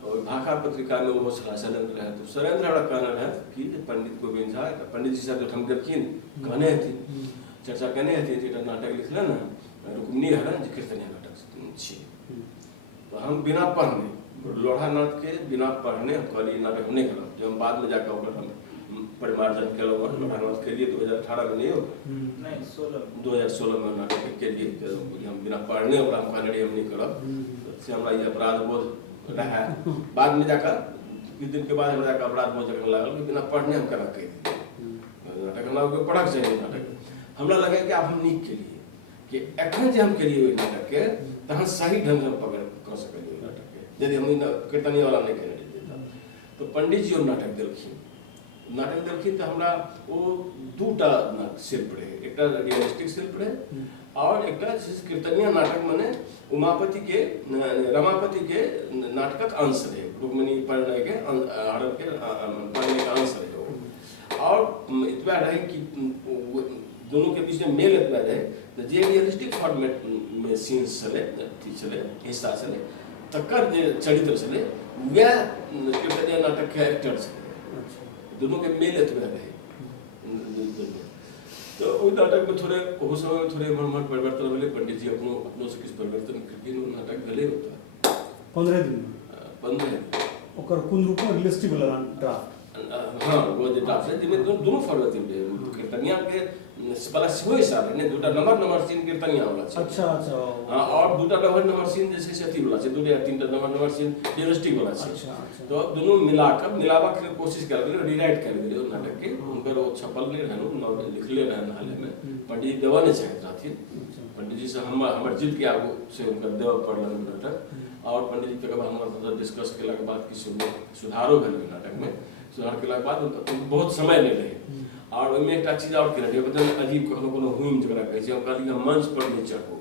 और भाखा पत्रिकामे ओहो छला शैलेंद्र रहै तऽ शैलेंद्र हमरा कहने रहथि कि जे पंडित गोविंद झा पंडितजी साहब ओहिठाम गेलखिन कहने हेथिन चर्चा केने हेथिन जे एकटा नाटक लिखले ने रुक्मिणी हरण जे कीर्तनीय नाटक छी तो हम बिना पढ़ने लोढ़ानाथ के बिना पढ़ने हम कहलिए नाटक हम नहीं करब जो हम बाद में जाकर ओकर हम परिमार्जन केलहुँ लोढ़ानाथ के लिए 2018 में नहीं होगा नहीं 2016 में नाटक के लिए हम बिना पढ़ने ओकरा हम कहने रही हम नहीं करब से हमरा ये अपराध बोध रहा बाद में जाकर कुछ दिन के बाद हमरा जाकर अपराध बोध जखन लागल कि बिना पढ़ने हम केना कहि नाटक हमरा पढ़क चाहिए नाटक हमरा लगे कि आब हम नीक केलिए कि एखन जे हम केलिए ओहि नाटक के तहन सही ढंग से हम पकड़ कऽ सकलिए ओहि नाटक के यदि हम कीर्तनीय वाला नहीं केने रहिए तो पंडित जी ओ नाटक देलखिन तऽ हमरा ओ दूटा शिल्प रहे एकटा रियलिस्टिक शिल्प रहे और एकटा कीर्तनीय नाटक मने उमापति के रमापति के नाटकक अंश रहे रुक्मिणी परिणय के हरण के परिणय का अंश रहे और इतना रहे कि दोनों के बीच में मेल इतना रहे जे रियलिस्टिक फॉर्मेट में सीन्स छलै हिस्सा छलै तकर जे चरित्र छलै वएह कीर्तनीय नाटक के एक्टर छलै दोनों के मेल इतना रहे तो उस नाटक में थोड़े उस समय में थोड़े मन परिवर्तन भेले पंडित जी अपनों से किछु परिवर्तन करके नाटक भेले होता 15 दिन ओकर कोन रूप में रियलिस्टिक वाला ड्राफ्ट हाँ वो जो ड्राफ्ट है जिसमें दोनों फॉर्मेट थे कीर्तनिया के वाला सेहो हिसाब है ने दूटा नंबर सीन कीर्तनिया वाला छै अच्छा हां और दूटा नंबर सीन जे छै से अथी वाला छै दूटा या तीनटा नंबर सीन रियलिस्टिक वाला छै तो दोनों मिलाकर मिलावा के कोशिश कर गेल रीराइट कर गेल नाटक के उनकर वो छपल नहीं रहन नॉवेल लिखले रहन हाल में पंडित जी देवा ने चाहत रहथिन पंडित जी से हमर जिद के आगू से उनकर देव पड़लन नाटक और पंडित जी के बाद हमरा साथ डिस्कस केला के बाद किछु सुधारो भेल नाटक में सुधार केला के बाद बहुत समय ले रहे और ओहिमे एकटा चीज और केना जे बदन अजीब कोनो हुइम जकरा कहै छै हम कहलिए मंच पर नहीं चढ़ो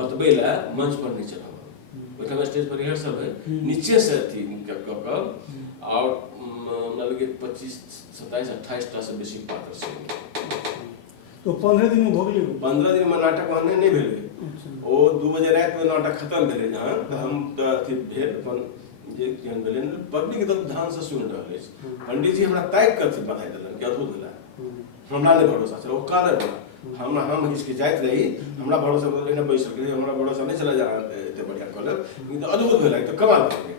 बतबै ला मंच पर नहीं चढ़ो ओहिठाम स्टेज पर रिहर्सल है नीचे से थी और हमरा लगे 25 27 28 टा से बेसी पात्र से तो 15 दिन में भऽ गेलै 15 दिन में नाटक वहाँ नहीं भेलै ओ 2 बजे रात में नाटक खत्म भेलै जहाँ हम तऽ अथी भेल अपन जे केहन भेलै पब्लिक एकदम ध्यान से सुनि रहल अछि पंडित जी हमरा ताकि कऽ अथी बधाई देलन कि अद्भुत भेला हमरा नहीं भरोसा छल ओ काले भेला हम हिचकिचाइत रही हमरा भरोसा नहीं बैसल रही हमरा भरोसा नहीं चला जा एते बढ़िया कॉलेज लेकिन अद्भुत भेला तो कमाल भेलै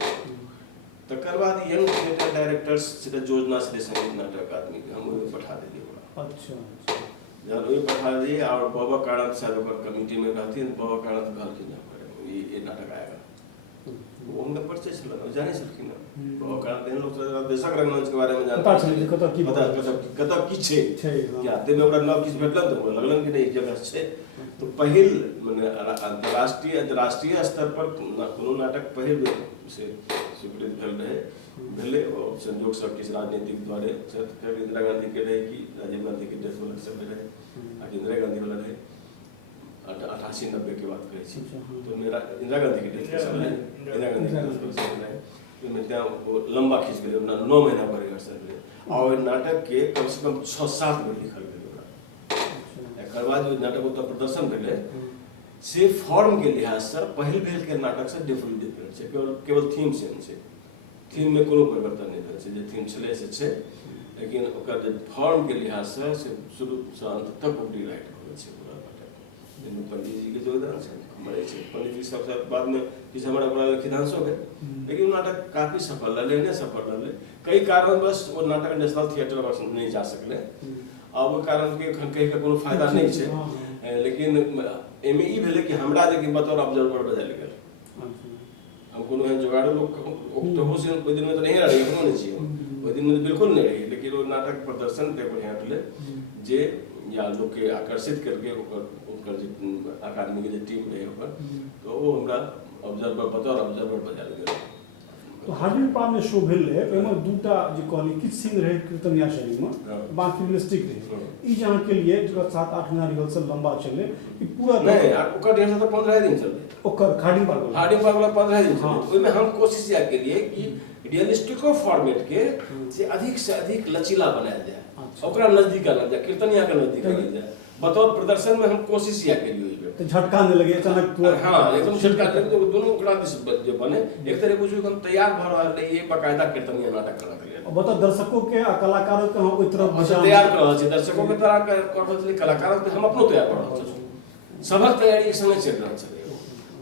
तकर बाद यंग थिएटर डायरेक्टर्स से योजना से संगीत नाटक आदमी के हम ओहि पठा देलिए अच्छा जब वही पठा दिए और बाबा कारणत साहब ओकर कमिटी में रहथिन बाबा कारणत कहलखिन ये नाटक आएगा वो उनका परिचय छल जाने छलखिन बाबा कारणत एहन लोग देशक रंगमंच के बारे में जानता छलै कतऽ की छै क्या देमे ओकरा नव किछु भेटल तऽ लगलन कि नहीं जगह छै तो पहिल माने अंतर्राष्ट्रीय स्तर पर कोनो नाटक पहिल से स्वीकृत भेले और संयोग से किसी राजनीतिक द्वारे इंदिरा गांधी के रहे कि राजीव गांधी के डेथ वाला सब रहे इंदिरा गांधी वाला रहे 88-90 के बात करै छी तो मेरा इंदिरा गांधी के डेथ इंदिरा गांधी तो मैं त्या लंबा खींच गेलै 9 महीना पर रिहर्सल भेलै और नाटक के कम से कम 6-7 बेर लिखल गेलै ओकरा एकर बाद जो नाटक ओतऽ प्रदर्शन भेलै से फॉर्म के लिहाज से पहिल भेल के नाटक से डिफरेंट छै केवल थीम सेम छै थीम में कोनो परिवर्तन नहीं भेल छै जे थीम छलै से छै लेकिन ओकर जे फॉर्म के लिहाज से शुरू से अंत तक रीराइट भेल छै पूरा नाटक जिनमें पंडित जी के योगदान रहल छै मरे छै पंडित जी सब बाद में किछु हमरा ओकरा खिदांसो भेल लेकिन वो नाटक काफी सफल रहलै नहि सफल रहलै कई कारणवश वो नाटक नेशनल थिएटर पर नहीं जा सकलै अब वो कारण के कहीं का कोनो फायदा नहीं छै लेकिन एमे ई भेलै कि हमरा जे बतौर ऑब्जर्वर बजायल गेल हम कोनो एहन जोगाड़ो लोग तो हो से ओहि दिन में तो नहीं रही कोनो नहीं छियै ओहि दिन में बिल्कुल नहीं रही लेकिन वो नाटक प्रदर्शन पे बढ़िया भेलै जे या लोग के आकर्षित करके ओकर अकादमी के टीम रहे ओकर तो वो हमरा ऑब्जर्वर बतौर ऑब्जर्वर बजायल गेल तो हार्डिंग में शो भेल रहे ओहिमे दूटा जे कहली किछु सीन रहे कीर्तनिया शैली में बाकी रियलिस्टिक रहे ई जे अहाँ के लिए जो 7-8 महीना रिहर्सल लंबा चले ई पूरा नहीं ओकर रिहर्सल तो 15 दिन चले ओकर हार्डिंग पार्क वाला 15 दिन चले ओहिमे हम कोशिश या के लिए कि रियलिस्टिको फॉर्मेट के से अधिक लचीला बनाया जाए ओकरा नजदीक आना जाए कीर्तनिया के नजदीक आना जाए बतौर प्रदर्शन में हम कोशिश या के लिए तो झटका नहीं लगे अचानक हाँ एकदम झटका लगे तो दोनों ओकरा जो बने एक तरह बुझू हम तैयार भ रहल रही ये बकायदा कीर्तनिया नाटक करल गेल अब बता दर्शकों के कलाकारों के हम ओइ तरफ बचा तैयार कर रहल छी दर्शकों के तरह कर रहल छी कलाकारों के हम अपनो तैयार कर रहल छी सबक तैयारी एक संगे चल रहल छै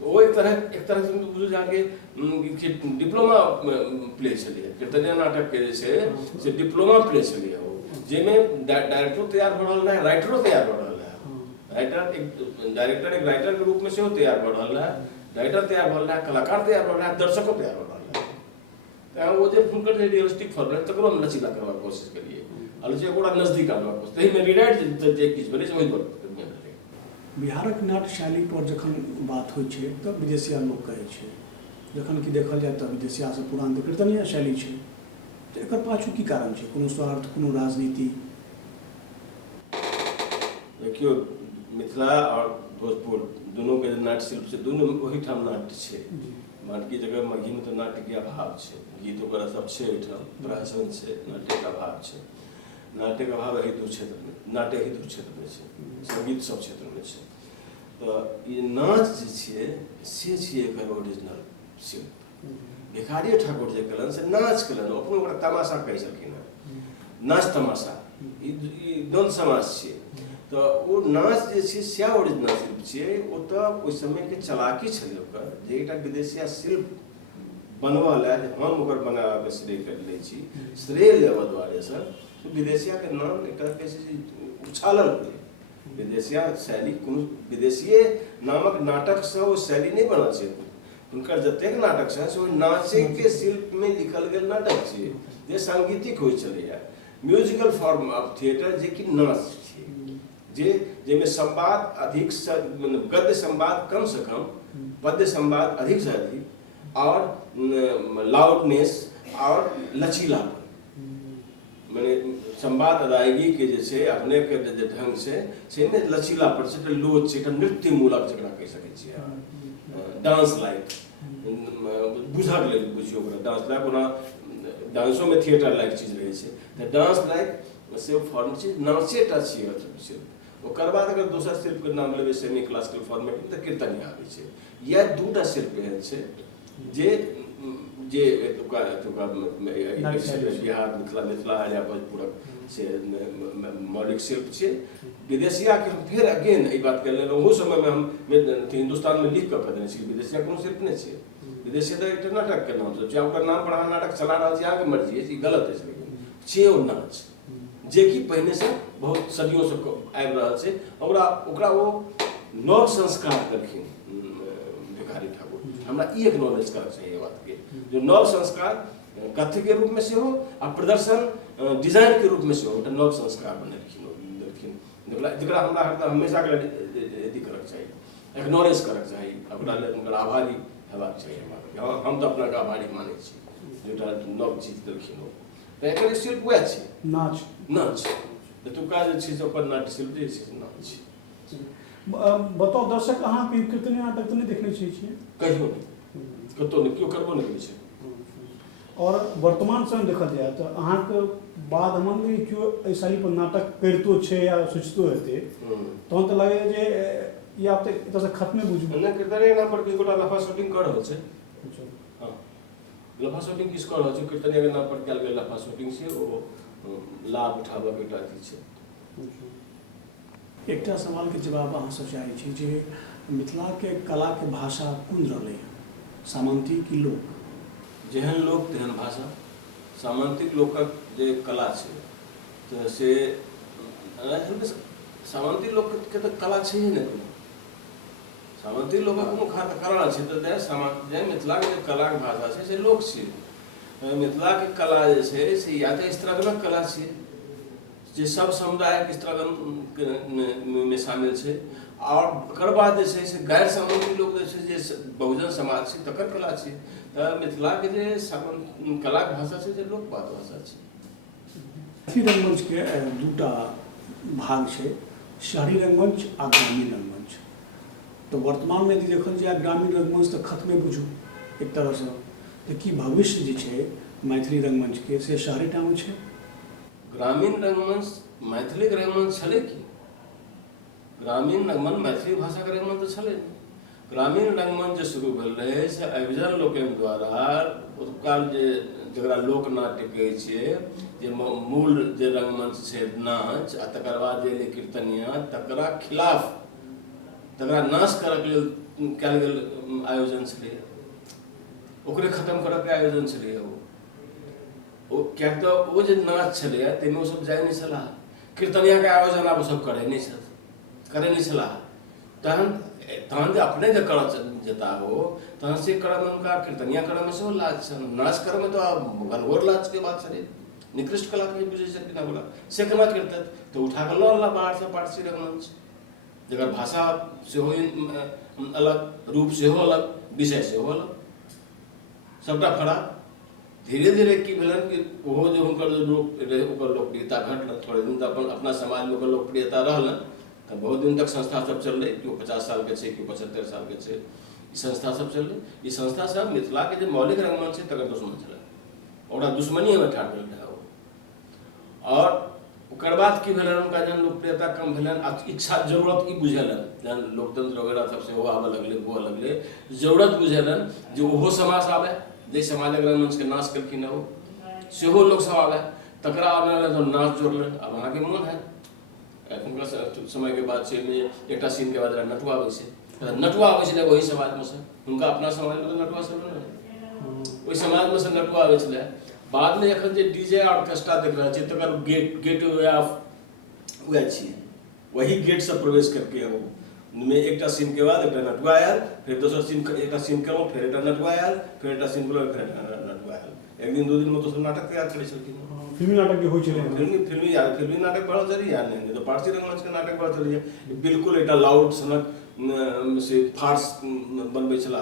वो एक तरह से बुझू जाके डिप्लोमा प्ले छलिए कीर्तनिया नाटक के जे छै से डिप्लोमा प्ले छलिए जेमे डायरेक्टरो तैयार हो रहल है राइटरो तैयार हो रहल है डायरेक्टर एक राइटर के रूप में से तैयार हो रहा है राइटर तैयार हो रहा है कलाकार तैयार हो रहा है दर्शकों तैयार हो रहा है तो वो जो फुनकर रियलिस्टिक फॉर्मेट तक हम लचीला करवा कोशिश करिए अलजे ओकरा नजदीक आबा कोशिश तही में रिराइट जे किछ भेलै ओहि पर बिहारक नाट्य शैली पर जखन बात होइ छै तऽ विदेशिया लोक कहै छै जखन कि देखल जाए तऽ विदेशिया से पुरान तऽ कीर्तनिया शैली छै तऽ एकर पाछू की कारण छै कोनो स्वार्थ कोनो राजनीति देखियो मिथिला और भोजपुर दोनों के नाट्य शिल्प से दोनों वही ठाम नाट्य छै बाकी जगह मघी में तो नाट्य के अभाव छै गीत वगैरह सब छै एठाम प्रहसन छै नाट्य के अभाव छै नाट्य के अभाव हेतु क्षेत्र में नाट्य हेतु क्षेत्र में छै संगीत सब क्षेत्र में छै तो ये नाच जे छियै से छियै एकर ओरिजिनल शिल्प भिखारी ठाकुर जे कलन से नाच कलन अपनो ओकरा तमाशा कहै छलखिन हँ नाच तमाशा ई द्वंद्व समाज छियै तो वो नाच जे छै से ओरिजिनल शिल्प छियै ओ तऽ ओहि समय के चलाकी छलै ओकर जे एकटा विदेशिया शिल्प बनवा लए जे हम ओकर बनाबे श्रेय कर लै छी श्रेय लेबऽ दुआरे से विदेशिया के नाम एकटा कैसे उछालल गेलै विदेशिया शैली कोनो विदेशीय नामक नाटक से वो शैली नहीं बनल छै हुनकर जतेक नाटक छै से नाचे के शिल्प में लिखल गेल नाटक छै जे सांगीतिक होइ छलैया म्यूजिकल फॉर्म ऑफ थिएटर जे कि नाच छै जे में संवाद अधिक से गद्य संवाद कम से कम पद्य संवाद अधिक से अधिक और लाउडनेस और लचीलापन माने संवाद अदायगी के जे छै अपने के जे ढंग से में लचीलापन से लोच छै नृत्य मूलक जकरा कहि सकै छियै डांस लाइक बुझा गेलै बुझियो ओकरा डांस लाइक ओना डांसो में थिएटर लाइक चीज रहै छै तऽ डांस लाइक से फॉर्म छै नाचेटा छियै शिल्प ओकर बाद अगर दोसर शिल्प के नाम लेबै सेमी क्लासिकल फॉर्मेट तऽ कीर्तनिया आबै छै यह दूटा शिल्प एहन छै जे बिहार मिथिला या भोजपुरक से मौलिक शिल्प छै विदेशिया के हम फिर अगेन ई बात कर लेलहुँ ओहो समय में हम हिंदुस्तान में लिख कऽ कहने छी विदेशिया कोनो शिल्प नहीं छै विदेशिया तऽ एकटा नाटक के नाम छै ओकर नाम पर अहाँ नाटक चला रहल छी अहाँके मर्जी अछि ई गलत अछि लेकिन छै ओ नाच जे कि पहिने से बहुत सदियों से आबि रहल छै ओकरा वो नव संस्कार करखिन भिखारी ठाकुर हमरा ई एक्नॉलेज करक चाहिए बात के जो नव संस्कार कथ्य के रूप में से हो आ प्रदर्शन डिजाइन के रूप में से हो नव संस्कार बनेलखिन जकरा हमरा हमेशा अथी करक चाहिए एक्नॉलेज करक चाहिए ओकरा लेल हुनकर आभारी हेबाक चाहिए हम तो अपना आभारी मानै छी जेटा नव चीज देलखिन ओ तऽ एकर शिल्प वएह छै नाच एतुका जे छै से ओकर नाट्य शिल्प जे छै नाच छै बताओ दर्शक अहाँ के कीर्तनिया नाटक तो नहीं देखने छियै कहियो नहीं कतौ नहीं क्यों करबो नहीं छै और वर्तमान समय देखल जाए तो अहाँ के बाद हम क्यों एहि शैली पर नाटक करितो छै या सोचितो हेतै तहन तऽ लागैए जे या तऽ एतऽ से खत्मे बुझू नहि कीर्तनिया नाम पर किछु गोटा लफा शूटिंग कर रहल छै हां लफा शूटिंग किस कर रहल छै कीर्तनिया के नाम पर कयल गेल लफा शूटिंग से ओ लाभ उठाबऽ के एकटा अथी छै एकटा सवाल के जवाब अहाँसँ चाहै छी जे मिथिला के कला के भाषा कोन रहलै सामंती की लोक? जेहन लोक तेहन भाषा। सामंतिक लोकक जे कला छै तऽ से सामंतिक लोकके तऽ कला छैहे ने कोनो। सामंतिक लोकक कोनो कला छै तऽ जे मिथिलाके जे कलाके भाषा छै से लोक छियै। मिथिलाके कला जे छै से या तऽ स्त्रगणक कला छियै जे सब समुदायके स्त्रगणमे शामिल छै, आओर ओकर बाद जे छै से गैर सामंतिक लोक जे छै जे बहुजन समाज छै तकर कला छै। तऽ मिथिलाके जे कलाके भाषा छै से लोकवाद भाषा छै। मैथिली रंगमंच के दूटा भाग छै, शहरी रंगमंच आ ग्रामीण रंगमंच। तो वर्तमान में यदि देखल जाए ग्रामीण रंगमंच तो खत्मे बुझू एक तरह से, तो की भविष्य जे छै मैथिली रंगमंच के से शहरी टा में छै? ग्रामीण रंगमंच मैथिली रंगमंच छलै कि? ग्रामीण रंगमंच मैथिली भाषा के रंगमंच तो छलै। ग्रामीण रंगमंच जे शुरू भेल रहै से अभिजन लोकनि द्वारा उत्काल जे जकरा लोक नाट्य कहै छियै, जे मूल जे रंगमंच छै नाच आ तकर बाद जे एलै कीर्तनिया, तकरा खिलाफ तकरा नाश करऽके लेल कयल गेल आयोजन छलै, ओकरे खत्म करऽके आयोजन छलै। ओ किएक तऽ ओ जे नाच छलैए ताहिमे ओसभ जाइ नहि छलाह। कीर्तनियाके आयोजन आब ओसभ करै नहि छलाह। तहन जे अपने जे करऽ जेता हो तहन से करऽमे हुनका कीर्तनिया करऽमे सेहो लाज छनि। नाच करऽमे तऽ घनघोर लाजके बात छलै, निकृष्ट कला के बुझै छथिन ओकरा, से केना करतै? तऽ उठा कऽ लऽ अनला बाहरसँ पारसी रंगमंच, जकर भाषा सेहो अलग, रूप सेहो अलग, विषय सेहो अलग, सबटा खराब। धीरे धीरे की भेलनि कि ओहो जे हुनकर ओकर लोकप्रियता घटल, थोड़े दिन तऽ अपना समाजमे ओकर लोकप्रियता रहलनि, तऽ बहुत दिन तक संस्था सब चललै। केओ 50 सालके छै, केओ 75 सालके छै, ई संस्था सब चललै। ई संस्था सब मिथिलाके जे मौलिक रंगमंच छै तकर दुश्मन छलै, ओकरा दुश्मनीयमे ठाढ़ भेल रहै ओ। आओर ओकर बाद की भेलनि, हुनका जहन लोकप्रियता कम भेलनि आ इच्छा जरूरत ई बुझेलनि, जहन लोकतंत्र वगैरह सब सेहो आबऽ लगलै, हुअ लगलै, जरूरत बुझेलनि जे ओहो समाज आबै, जे समाजक रंगमंचके नाश केलखिन ओ सेहो लोकसभ आबै, तकरा आबै लेल तऽ नाच जोड़लनि। आब अहाँके मोन हैत एखुनका समयके बात छै, एकटा सीनके बाद नटुआ आबै छै, नटुआ आबै छलै ओहि समाजमे से, हुनका अपना समाजमे तऽ नटुआ सब नहि, ओहि समाजमे से नटुआ आबै छलै। बादमे एखन जे डीजे ऑर्केस्ट्रा देख रहल छियै तकर गेटवे ऑफ वएह छियै, वही गेटसँ प्रवेश करके में एकटा सीन के बाद एकटा नटुआ आयल, फिर दोसर सीन एकटा सीन केलहुँ, फिर एकटा नटुआ आयल, फिर एकटा सीन केलहुँ, फिर एकटा नटुआ आयल। एक दिन दू दिनमे तो सब नाटक तैयार करै छलखिन। फिल्मी नाटक जे होइ छलै, फिल्मी नाटक बड़ा चली यार नहीं तो पारसी रंगमंच के नाटक बड़ा चली बिल्कुल एकटा लाउड सनक से फार्स बनबै छला।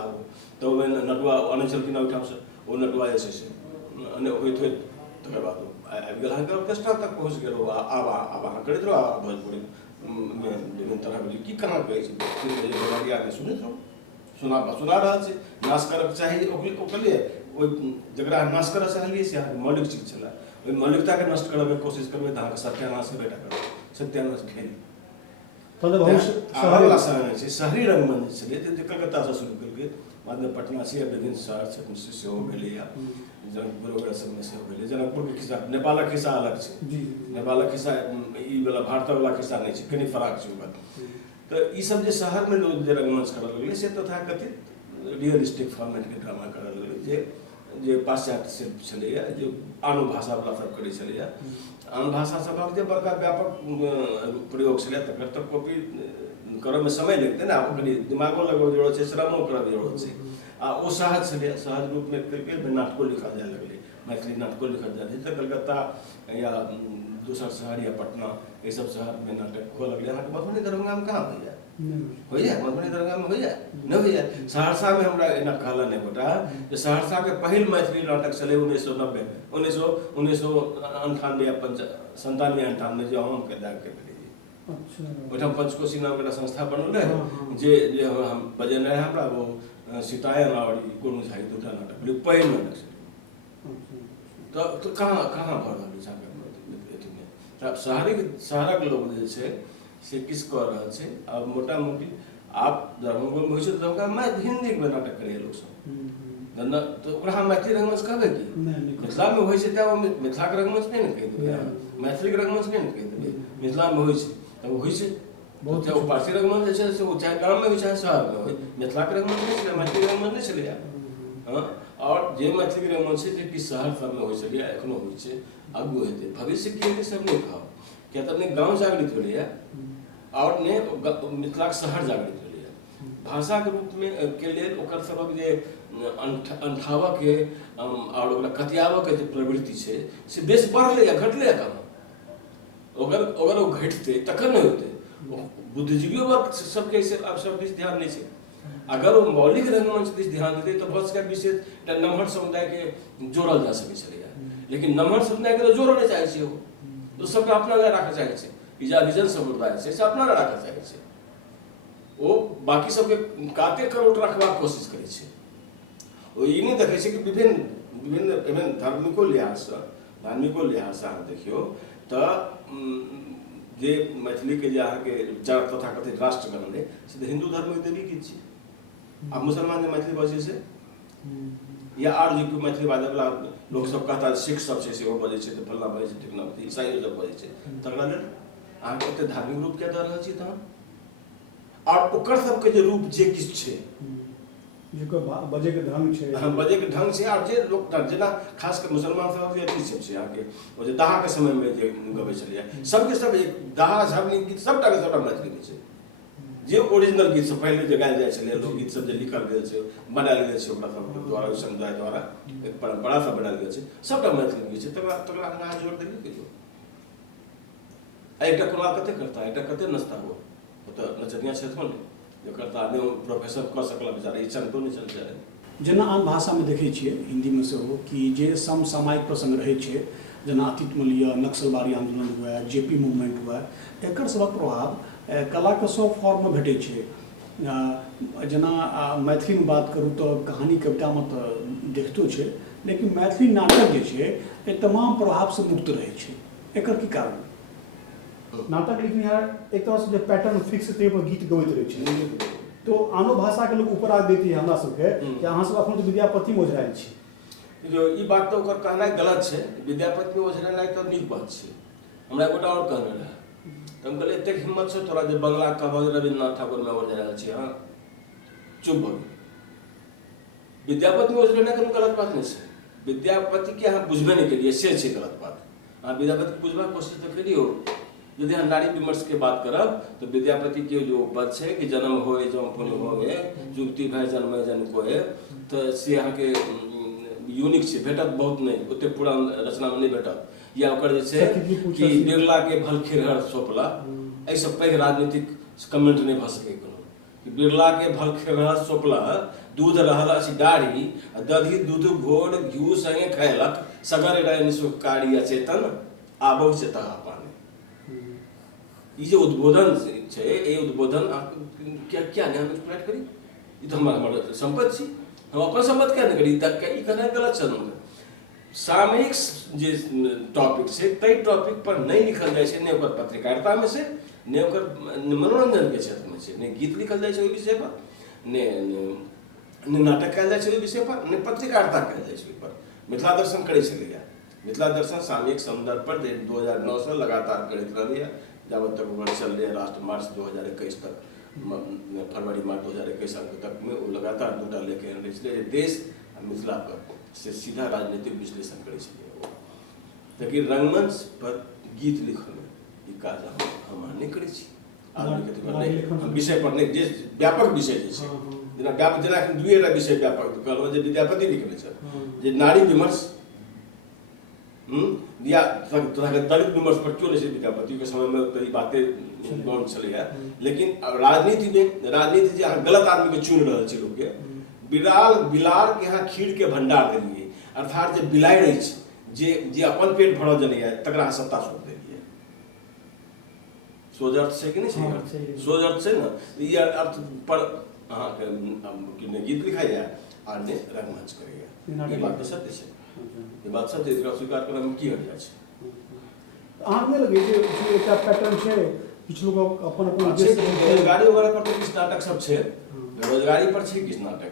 तऽ ओहिमे नटुआ आनै छलखिन ओहिठामसँ, ओ नटुआ जे छै से होइत होइत तकर बाद आबि गेल अहाँके ऑर्केस्ट्रा तक पहुँच गेल। आब अहाँ करैत रहू भोजपुरी विभिन्न तरहके की कहाँ कहै छै बरियामे सुनैत रहू, सुना रहल छै। नाश करऽके चाही ओकर लिए, ओहि जकरा नाश करऽ चाहलियै से अहाँके मौलिक चीज छलै, ओहि मौलिकताके नष्ट करऽके कोशिश करबै तऽ अहाँके सत्यानाश हेबेटा करत, सत्यानाश भेल। शहरी रंगमंच छलै जे कलकत्तासँ शुरू केलकै, बादमे पटना से विभिन्न शहर सेहो भेलैए, जनकपुर वगैरह सबमे सेहो भेलै। जनकपुरके खिस्सा, नेपालक खिस्सा अलग छै, नेपालक खिस्सा ई वाला भारतवला खिस्सा नहि छै, कनि फराक छै ओकर। तऽ ई सब जे शहरमे लोग जे रंगमंच करऽ लगलै से तथाकथित रियलिस्टिक फॉर्मेटके ड्रामा करऽ लगलै, जे पाश्चात्य शिल्प छलैए, जे आनो भाषावला सब करै छलैए। आन भाषा सभक जे बड़का व्यापक प्रयोग छलै तकर तऽ कॉपी करऽमे समय लगतै ने, ओकरा दिमागो लगबऽ जरूरत छै, श्रमो करऽ जरूरत छै। आ ओ सहज छलै, सहज रूपमे करके नाटको लिखल जाए लगलै, मैथिली नाटको लिखल जाए छै। तऽ कलकत्ता या दोसर शहर या पटना एहि सब शहरमे नाटक हुअ लगलै। अहाँके मधुबनी दरभंगामे कहाँ होइए? मधुबनी दरभंगामे होइए? नहि होइए। सहरसामे हमरा एना कहलनि गोटा जे सहरसाके पहिल मैथिली नाटक छलै 1990 में, 1998 या 97-98 जे हम दागके भेलै। ओहिठाम पंचकोशी नामके एकटा संस्था बनल रहै, जे हम बजेने रहै हमरा ओ सीतायन आओर कोनो झाइ दूटा नाटक भेलै, पहिल नाटक छलै। तऽ कहाँ भऽ रहल छै अथीमे? तऽ शहरक लोक जे छै से किस कऽ रहल छै। आब मोटा मोटी आब दरभंगोमे होइ छै तऽ दरभंगा हिन्दीमे नाटक करैए लोकसभ, तऽ ओकरा हम मैथिली रंगमंच कहबै कि? मिथिलामे होइ छै तऽ मिथिलाके रंगमंच नहि ने कहि देबै, मैथिलीके रंगमंच नहि ने कहि देबै, मिथिलामे होइ छै तऽ ओ होइ छै। बहुत बहुत पार्टी रंगमंच जे छै से ओ चाहे गाम में हो चाहे शहर में हो, मिथिला के रंगमंच नहीं छलै, मैथिली रंगमंच नहीं छलै। हाँ, और जे मैथिली रंगमंच छै जे कि शहर सब में होइ छलै, एखनो होइ छै, आगू हेतै, भविष्य की हेतै सब नहीं कहब, किया तऽ ने गाँव जागृत भेलैया और ने मिथिला के शहर जागृत भेलैया। भाषा के रूप में के लेल ओकर सबक जे अंठावा के और ओकरा कतियावा के जे प्रवृत्ति छै से बेस बढ़लै या घटलै या कम? अगर वो घटते तखन नहीं होते। बुद्धिजीवियों वर्ग सबके अब सब दिस ध्यान नहीं है। अगर वो मौलिक रंगमंच दिस ध्यान देते तो बहुत सारे विशेष नमहर समुदाय के जोड़ल जा सकै छलैया, लेकिन नमहर समुदाय के तो जोड़ऽ नहीं चाहै छै, वो तो सबके अपना लए राखऽ चाहै छै, ई जे हरिजन समुदाय छै से अपना लए राखऽ चाहै छै, वो बाकी सबके काते करोट रखबाक कोशिश करै छै। ओ ई नहीं देखै छै कि विभिन्न धार्मिको लिहाज से अहाँ देखियौ तऽ जे मैथिली के जे अहाँके तथाकथित राष्ट्रगण रहै से तऽ हिंदू धर्म के देवी गीत छै। आ मुसलमान जे मैथिली बजै छै या आर जे मैथिली बाजै वाला लोग सब कहता सिख सब छै सेहो बजै छै तऽ फल्ला बजै छै ठिकना ईसाई सब बजै छै, तकरा लेल अहाँके ओते धार्मिक रूप किया दऽ रहल छी तहन? और ओकर सबके जे रूप जे किछु छै बजे के ढंग छै, हम बजे के ढंग से और जे लोग जेना खास कर मुसलमान सब जे अथी सब छै अहाँके ओ जे दाहा के समय में जे गबै छलियै सबके सब एक दाहा झरनी गीत सबटा के सबटा मैथिली में छै। जे ओरिजिनल गीत सब पहले जे गायल जाइ छलै लोकगीत सब जे लिखल गेल छै बनायल गेल छै ओकरा सब द्वारा समुदाय द्वारा एक परंपरा सब बनायल गेल छै सबटा मैथिली में छै, तकरा अहाँ जोड़ देलियै कहियो? एकटा कोना कते करता, एकटा कते नचता हो, ओ तऽ नचनिया क्षेत्र में करता नहीं प्रोफेसर कऽ सकला बेचारा, ई चलतो नहीं चल जाए। जेना आन भाषा में देखै छियै हिंदी में सेहो कि जे समसामयिक प्रसंग रहै छै, जेना अतीत में लिअ नक्सलबाड़ी आंदोलन हुए, जेपी मूवमेंट हुए, एकर सबक प्रभाव कला के सब फॉर्म में भेटै छै। जेना मैथिली में बात करूँ तो कहानी कविता में तो देखतो छै, लेकिन मैथिली नाटक जे छै ए तमाम प्रभाव से मुक्त रहै छै, एकर की कारण? नाटक लेकिन यार एक तरह से जो पैटर्न फिक्स तय पर गीत गबैत रहै छै, तो आनो भाषा के लोग ऊपर आ देती है हमरा सबके कि अहाँ सब अखन तो विद्यापति में ओझरायल छी। जो ई बात तो ओकर कहनाइ गलत छै, विद्यापति में ओझरेनाइ तो नीक बात छै। हमरा गोटा और कहने रहा तो हम कहलिए एतेक हिम्मत छौ तोरा जे बंगला कहब रविन्द्रनाथ ठाकुर में ओझरायल छी? हाँ चुप भऽ विद्यापति में ओझरेनाइ कोनो गलत बात नहीं छै। विद्यापति के अहाँ बुझबे नहीं केलिए से छै गलत बात। अहाँ विद्यापति बुझबाक कोशिश तो करियौ। यदि हम नारी विमर्श के बात करब तो विद्यापति के जो पद है कि जन्म होए जो पुण्य होए जुक्ति भय जन्म जन कोए, तो से अहाँ के यूनिक छै, भेटत बहुत नहीं, ओते पुरान रचना में नहीं भेटत। या ओकर जे छै कि बिरला के भल खिरहर सोपला, एहि सब पैघ राजनीतिक कमेंट नहीं भऽ सकै कोनो कि बिरला के भल खिरहर सोपला, दूध रहल अछि डारी, दधी दूध घोर घिउ संगे खयलक, सगर रहै निसुकारी अचेतन आबौ से तहा पानी। ये जो उद्बोधन है ये उद्बोधन क्या क्या नहीं हम एक्सप्लेन करी, ये तो हमारा संपत्ति छी, हम अपन संपत्ति क्या नहीं करी, तक क्या ये कहना गलत छै। सामयिक जे टॉपिक छै तई टॉपिक पर नहीं लिखल जाय छै, ने ओकर पत्रकारिता में से ने ओकर मनोरंजन के क्षेत्र में छै, ने गीत लिखल जाय छै ओहि विषय पर, ने नाटक कयल जाय छै ओहि विषय पर, ने पत्रकारिता कयल जाय छै ओहि पर। मिथिला दर्शन करै छलैया, मिथिला दर्शन सामयिक संदर्भ पर 2009 से लगातार करैत रहलैया, जब तक वो चल रहे राष्ट्र मार्च 2021 तक, फरवरी मार्च 2021 तक में वो लगातार दूटा लेके रहे देश मिथिला पर से सीधा राजनीतिक विश्लेषण करे छलिए। लेकिन रंगमंच पर गीत लिखल ई काज हम नहीं करे छी, हम विषय पर नहीं, जे व्यापक विषय जे छै जेना दुएटा विषय व्यापक कहलहुँ जे विद्यापति लिखने छै, जे नारी विमर्श या दलित विमर्श पर क्यों नहीं विद्यापति के समय में कई बातें गौण चले है, लेकिन राजनीति जे अहाँ गलत आदमी के चुन रहल छी लोग के, बिलार के यहाँ खीर के भंडार देलिए, अर्थात जे बिलाड़ि अछि जे अपन पेट भरऽ जनैया तकरा सत्ता सौंप देलिए। सोझ अर्थ छै कि नहीं छै? सोझ अर्थ छै ना, ई अर्थ पर अहाँ के गीत लिखाइया आ ने रंगमंच करैया, ई बात सत्य छै। ये बात सत्य है, एकरा स्वीकार करने में की हर्जा छै? अहाँ नहीं लगे जे एकटा पैटर्न छै, किछ लोग अपन बेरोजगारी वगैरह पर तो किछ नाटक सब छै, बेरोजगारी पर छै किछ नाटक,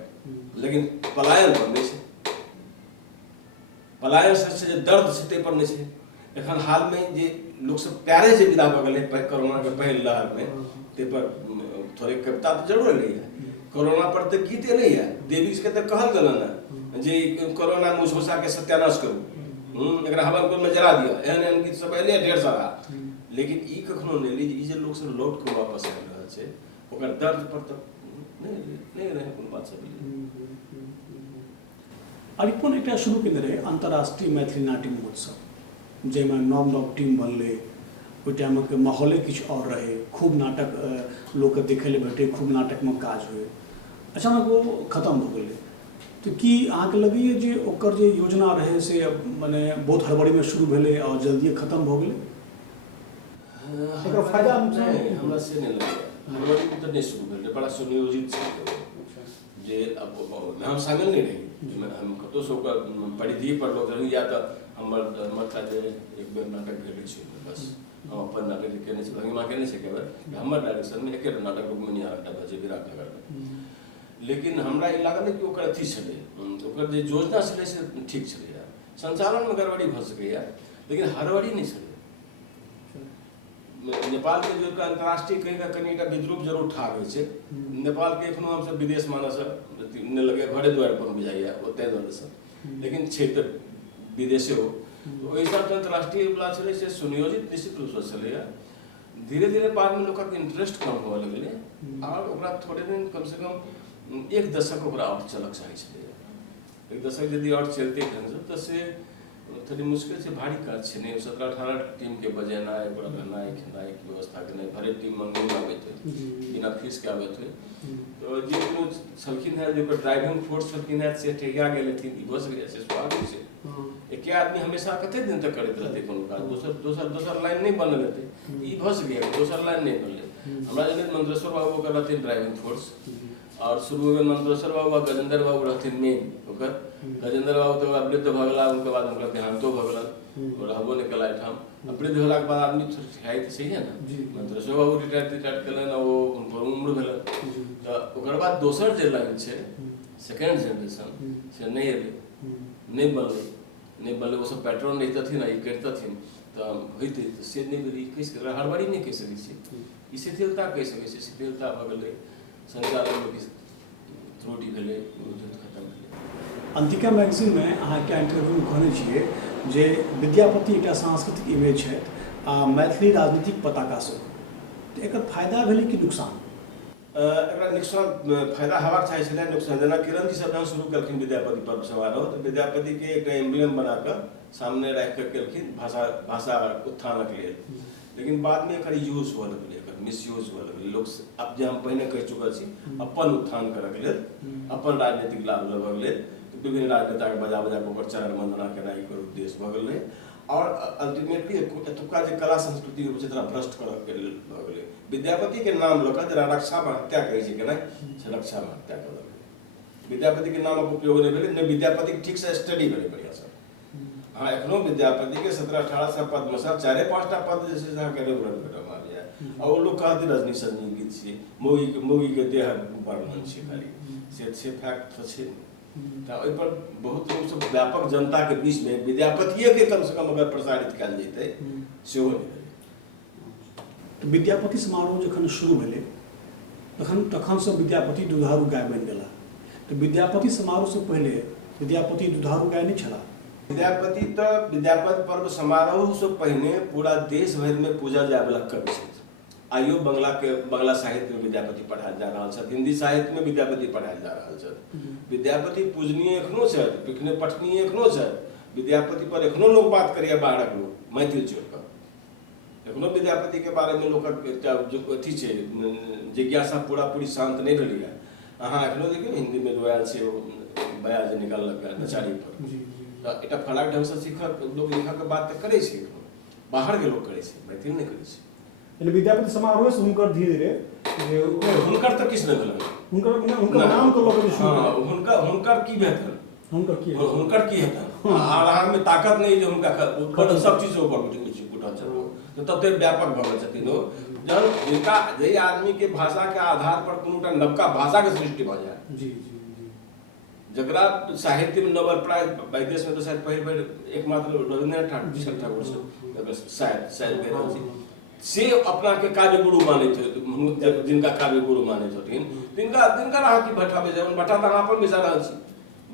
लेकिन पलायन पर नहीं छै। पलायन से जे दर्द छै तै पर नहीं छै, एखन हाल में जे लोग सब प्यारे से विदा भऽ गेलै कोरोना के पहिल लहर में ते पर थोड़े कविता तो जरूर एलै है कोरोना पर तो गीत एलै है देवी के तो कहल गेलन है जे कोरोना मुझोसा के सत्यानाश करू एकरा हवन कुंड में जरा दियो एहन एहन गीत सब एलै ढेर सारा लेकिन ई कखनो नहीं ली ई जे लोग सब लौट के वापस आबि रहल छै ओकर दर्द पर तो नहीं रहे कोन बात सब अरिपन एक शुरू केने रहे अंतर्राष्ट्रीय मैथिली नाट्य महोत्सव जैमे नव नव टीम बनले ओहि टाइम के माहौले किछु और रहे खूब नाटक लोग के देखे ले भेटे खूब नाटक में काज हुए अचानक वो खत्म हो गए तो कि अहाँ के लगैए जे ओकर जे योजना रहे से माने बहुत हड़बड़ी में शुरू भेले और जल्दी खत्म हो गए एकर फायदा हमरा से नहीं लगे हड़बड़ी में तो नहीं शुरू भेले बड़ा सुनियोजित छै जे अब हम शामिल नहीं रही हम कतो सो परिधि पर लोग रही या तो हमर मतलब जे एक बेर नाटक भेलै छै बस हम अपन नाटक केने छै भंगिमा केने छै केवल हमर डायरेक्शन में एके नाटक रुक्मिणी आरटा बजे विराटनगर में लेकिन हमरा ई लागल कि ओकर अथी छलै ओकर जे योजना छलै से ठीक छलै संचालन में गड़बड़ी भऽ सकैया लेकिन हड़बड़ी नहीं छलै नेपाल के जो अंतर्राष्ट्रीय कहीं कनीटा विद्रूप जरूर ठाढ़ होइ छै नेपाल के एखनो हमसब विदेश मानस नहीं लगे घरे द्वार पर बुझाइया ओतय दुआरे लेकिन छै तऽ विदेशे हो तो ओहि हिसाब से अंतर्राष्ट्रीय वाला छलै से सुनियोजित निश्चित रूप से छलैया धीरे धीरे बाद में लोग इंटरेस्ट कम हुआ लगलै और ओकरा थोड़े दिन कम से कम एक दशक ओकरा और चलक चाही छलैया एक दशक यदि और चलते तो से थोड़ी मुश्किल से भारी काज छै नहीं 17-18 टीम के बजेनाइ ओकरा रहनाइ खेनाइ की व्यवस्था केनाइ भरे टीम में नहीं आबैत है बिना फीस के आबैत है तो जे कोनो छलखिन है जो ड्राइविंग फोर्स छलखिन है से ठेकिया गेल हथिन ई बस गया से स्वाभाविक छै एके आदमी हमेशा कते दिन तक करैत रहतै कोनो काज दोसर लाइन नहीं बनल हेतै ई भस गया दोसर लाइन नहीं बनलै हमरा जने मंत्रेश्वर बाबू ओकर रहथिन ड्राइविंग फोर्स और शुरू में मंत्रेश्वर बाबू गजेंद्र बाबू रहथिन मेन ओकर गजेंद्र बाबू तो वृद्ध भऽ गेला उनके बाद उनका देहांतो भऽ गेला और रहबो नहीं कला ठाम वृद्ध होला के बाद आदमी खाई तो सही है ना मंत्रेश्वर बाबू रिटायर केलन और उनकर उम्र भेल तो ओकर बाद दोसर जे लाइन छै सेकंड जनरेशन से नहीं बनले वो सब पैटर्न नहीं तथिन ई करतथिन तो होइते से नहीं भेल कैसे हड़बड़ी नहीं कह सकै छी ई शिथिलता कह सकै छी शिथिलता भऽ गेलै संचालन में त्रुटि भेलै खत्म भेलै अंतिका मैगजीन में अहाँ के इंटरव्यू में कहने छियै जे विद्यापति एकटा सांस्कृतिक इमेज है आ मैथिली राजनीतिक पताका सेहो तो एकर फायदा भेलै कि नुकसान एकरा नुकसान फायदा हेबाक चाही छलै नुकसान जेना किरण जी सब शुरू केलखिन विद्यापति पर्व समारोह तो विद्यापति के एक एम्ब्लेम बना कर सामने रख कर केलखिन भाषा उत्थानक लेल लेकिन बाद में एकर यूज हुआ लगलै एकर मिसयूज हुआ लगलै लोग अब जे हम पहिने कहि चुकल छी अपन उत्थान करक लेल अपन राजनीतिक लाभ लेबक लेल विभिन्न राजनेता के बजा के ओकर चरण वंदना केनाइ एकर उद्देश्य भऽ गेलै और अल्टीमेटली एतुका जे कला संस्कृति छै तकरा भ्रष्ट करक के लेल भऽ गेलै विद्यापति के नाम लऽ कऽ जरा रक्षा में हत्या कहै छै केनाइ से रक्षा में हत्या कऽ देलकै विद्यापति के नामक उपयोग नहीं भेलै ने विद्यापति ठीक से स्टडी भेलै बढ़िया से हाँ एखनो विद्यापति के 17-18 पद में 4-5टा पद जे छै अहाँके रेगुलर भेटल मारैया और लोग कहते रजनी सजनी गीत छै मौगी के देह वर्णन छै खाली से फैक्ट छै तो ओहि पर बहुत लोग सब व्यापक जनता के बीच में विद्यापतिये के कम से कम अगर प्रसारित कयल जेतै सेहो नहीं तो विद्यापति समारोह जखन शुरू भेलै तखन से विद्यापति दुधारू गाय बनि गेला तो विद्यापति समारोह से पहले विद्यापति दुधारू गाय नहीं छला विद्यापति तो विद्यापति पर्व समारोह से पहले पूरा देश भर में पूजा जाय वाला कवि छै आइयो बंगला साहित्य में विद्यापति पढ़ायल जा रहा है हिंदी साहित्य में विद्यापति पढ़ायल जा रहा है विद्यापति पूजनीय एखनो छै पठनीय एखनो छै विद्यापति पर एखनो लोग बात करिए बाहरक लोग मैथिल छोड़ कर एखनो विद्यापति के बारे में लोग अथी छै जिज्ञासा पूरी शांत नहीं भेलै अहाँ एखनो देखियौ हिंदी में जो आयल छै बया जे निकललक नचारी पर एटा फलाक ढंग से सीखक लोग लिखा के बात करे छै बाहर के लोग करे छै मैथिल नहीं करे छै यानी विद्यापति समारोह से हुनकर धीरे धीरे हुनकर तो किछ नहीं भेल हुनकर नाम तो लोग हुनकर की बेहतर हुनकर की हेतन आराम में ताकत नहीं जो हुनका सब चीज ऊपर उठल छथिन तो तते व्यापक भऽ गेल छथिन ओ जहन जिनका जे आदमी के भाषा के आधार पर कोनो नवका भाषा के सृष्टि भऽ जाए जकरा साहित्य में नोबेल प्राइज विदेश में तो शायद पहले बेर एकमात्र रविन्द्रनाथ ठाकुर शायद भेल रहल छै से अपना के काव्य गुरु माने थे, जिनका काव्य गुरु माने छथिन तिनका अहाँ की भट्टाबे जब भट्टा तऽ अहाँ पर मिसा रहल छी,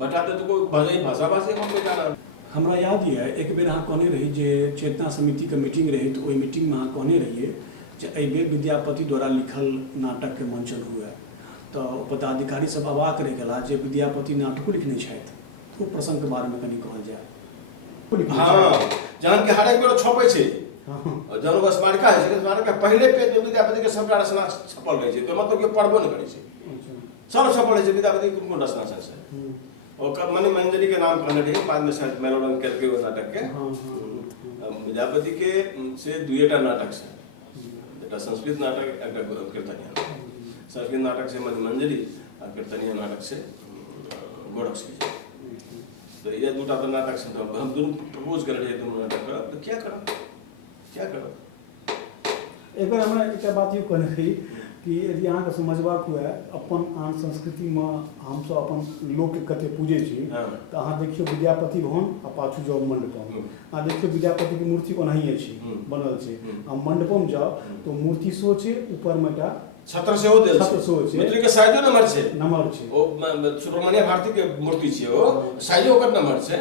भट्टा तऽ कोई भाषा भाषी हम मिसा रहल। हमरा याद यऽ एक बेर अहाँ कहने रही जे चेतना समिति के मीटिंग रही तो ओहि मीटिंग में अहाँ कहने रहिए जे एहि बेर विद्यापति द्वारा लिखल नाटक के मंचन हुए तो पदाधिकारी सब अवाक रहि गेला जे विद्यापति नाटको लिखने छथि, तो प्रसंग के बारे में कनी कहल जाए। हाँ, जहन के हर एक बेर छपै छै, जहन स्मारिका है स्मारिका पहले पेज में विद्यापति के सबटा रचना छपल रहे छै, तो मतलब कि पढ़बो नहीं करे छै, सब छपल रहे छै विद्यापति के कोन रचना छै। और मणि मंजरी के नाम कहने रही, बाद में शायद मेलोडन करके वो नाटक के विद्यापति के से दुएटा नाटक से, एकटा संस्कृत नाटक एकटा कीर्तनीय, संस्कृत नाटक से मणि मंजरी और कीर्तनीय नाटक से गोरखसिंह। तो ये दूटा तो नाटक से हम दोनों प्रपोज कर रहे दोनों नाटक कर, तो क्या करो एक बार हमरा एक बात ये कहने रही कि यदि अहाँ के समझबाक हुए अपन आन संस्कृति में हम सब अपन लोक के कते पूजे छी, तो अहाँ देखियो विद्यापति भवन आ पाछू जाओ मंडपम, अहाँ देखियो विद्यापति की मूर्ति ओनाहिए छी बनल छै, आ मंडपम जाओ तो मूर्ति सो छै, ऊपर में टा छत्र से हो देल छत्र से हो छै, मूर्ति के साइजो नंबर छै ओ सुब्रमण्य भारती के मूर्ति छै, ओ साइजो ओकर नंबर छै,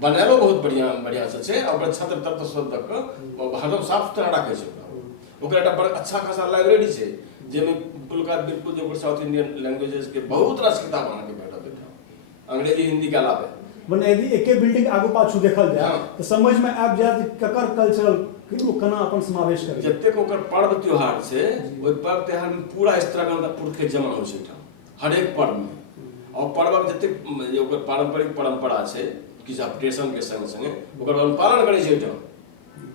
बनालो बहुत बढ़िया से छै, और छत्र तत्व सब तक हरदम साफ सुथरा राखे छै, ओकरा एकटा बड़ अच्छा खासा लाइब्रेरी छै जेमे बिल्कुल जो साउथ इंडियन लैंग्वेजेस के बहुत रास किताब अहाँ के भेटत एहिठाम, अंग्रेजी हिंदी के अलावे। मने यदि एके बिल्डिंग आगू पाछू देखल जाए तो समझ में आबि जायत ककर कल्चरल केना अपन समावेश करे, जतेक ओकर पर्व त्योहार छै, ओहि पर्व त्योहार में पूरा इस तरह के पुरख के जमा होइ छै एहिठाम हर एक पर्व में, और पर्वक जतेक ओकर पारंपरिक परंपरा छै किछु अपडेशन के संग संगे ओकर पालन करे छै एहिठाम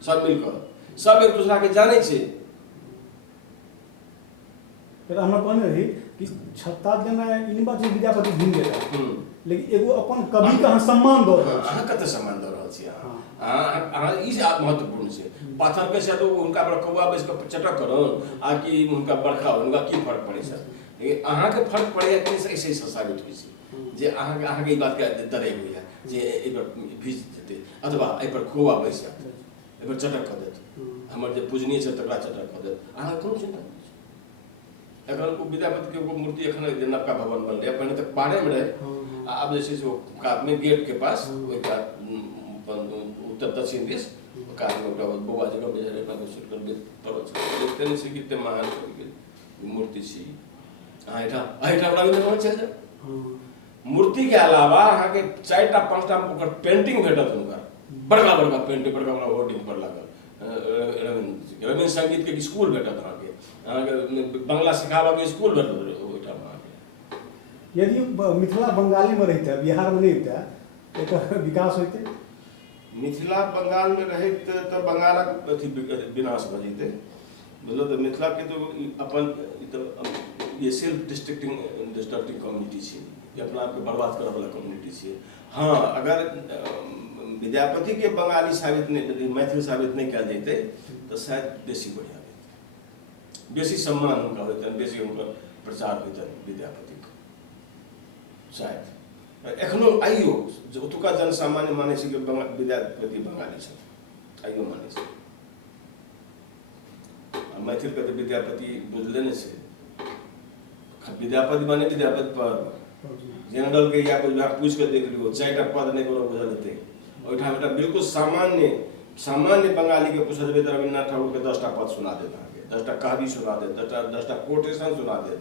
सब मिलकर, सब एक दूसरा के जाने छै। फिर हमरा कहने रही कि छत्ता देना इन बात विद्यापति भूल गेला, लेकिन एगो अपन कवि के सम्मान दो अहाँ कते सम्मान दऽ रहल छी, अहाँ ई महत्वपूर्ण छै। पाथर के से तो उनका पर कौआ बैस के चटक करन आ कि उनका बरखा उनका की फर्क पड़े छै, लेकिन अहाँ के फर्क पड़े कि ऐसे साबित होइ छै जे अहाँ के ई बात के डरे होइया जे एहि पर भीज जेतै अथवा एहि पर कौआ बैस जायत, एहि पर चटक कऽ देत, हमर जे पूजनीय छै तकरा चटक कऽ देत, अहाँ कोनो चिंता नहि। एखन विद्यापति के मूर्ति एखन नवका भवन बनल है, पहले तक पारे में रहे, अब जैसे वो कात में गेट के पास उत्तर दक्षिण दिश कात में बउआ जगह में रहना कोशिश कर देखते नहीं से कितने महान मूर्ति छी। हाँ एठा रविन्द्र भवन चल जाए, मूर्ति के अलावा अहाँ के 4टा 5टा ओकर पेंटिंग भेटत, उनका बड़का बड़का पेंटिंग बड़का बड़का होर्डिंग पर लागल, रविन्द्र संगीत के स्कूल भेटत अहाँ के बांग्ला सिखाबा के स्कूल भेटत ओहिठाम अहाँ के। यदि मिथिला बंगाली में रहते बिहार में नहीं रहते एकर विकास होते, मिथिला बंगाल में रहे तो बंगालक अथी विनाश भ जेतै, मतलब तो मिथिला के तो अपन ये सेल्फ डिस्ट्रक्टिंग कम्युनिटी छै, ये अपना आप के बर्बाद करने वाला कम्युनिटी छै। हाँ, अगर विद्यापति के बंगाली साबित नहीं मैथिली साबित नहीं कल जेतै तो शायद बेसी बढ़िया रहतै, बेसी सम्मान उनका होतन, बेसी उनका प्रचार होतन विद्यापति के शायद। एखनो आइयो जो ओतुका जन सामान्य माने छै कि विद्यापति बंगाली छै, आइयो माने छै, मैथिल के तो विद्यापति बुझले नहीं छै, विद्यापति माने विद्यापति पर जनरल के या कुछ पूछ के देख लियो 4टा पद नहीं कोनो बुझल हेतै, ओहिठाम एकटा बिल्कुल सामान्य बंगाली के पूछ देबै तऽ रविन्द्रनाथ ठाकुर के 10टा पद सुना देत, अहाँके 10टा कहानी सुना देत, 10टा कोटेशन सुना देत,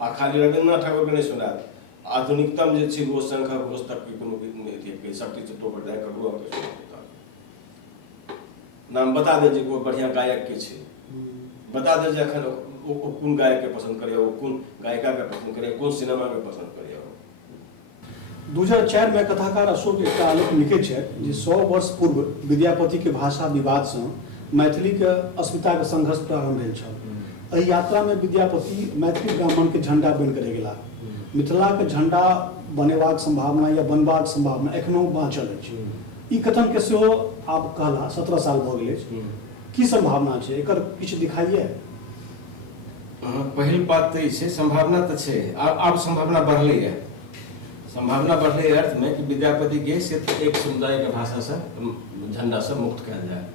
आ खाली रविन्द्रनाथ ठाकुर के नहीं सुनात, आधुनिकतम जे छै वो शंख घोष तक के कोनो अथी शक्ति चित्रों पर जाए ककरो अहाँके सुना देता, नाम बता दे जे वो बढ़िया गायक के छै, बता दे जे एखन ओ कोन गायक के पसंद करे, वो कोन गायिका के पसंद करे, कोन सिनेमा के पसंद करे। 2004 में कथाकार अशोक एक आलेख लिखे छै जे 100 वर्ष पूर्व विद्यापति के भाषा विवाद से मैथिली के अस्मिता के संघर्ष प्रारंभ भेल छल। एहि यात्रा में विद्यापति मैथिली ब्राह्मण के झंडा बन कर गेला, मिथिला के झंडा बनेबाक संभावना या बनबाक संभावना एखनो बाँचल अछि। ई कथन के सेहो आब कहला 17 साल भ गेल अछि, की संभावना छै एकर किछु दिखाइए? पहिल बात तो ये संभावना तो छे, आब संभावना बढ़ले है, संभावना बढ़ले अर्थ में कि विद्यापति के सिर्फ एक समुदाय के भाषा से झंडा से मुक्त कयल जाए।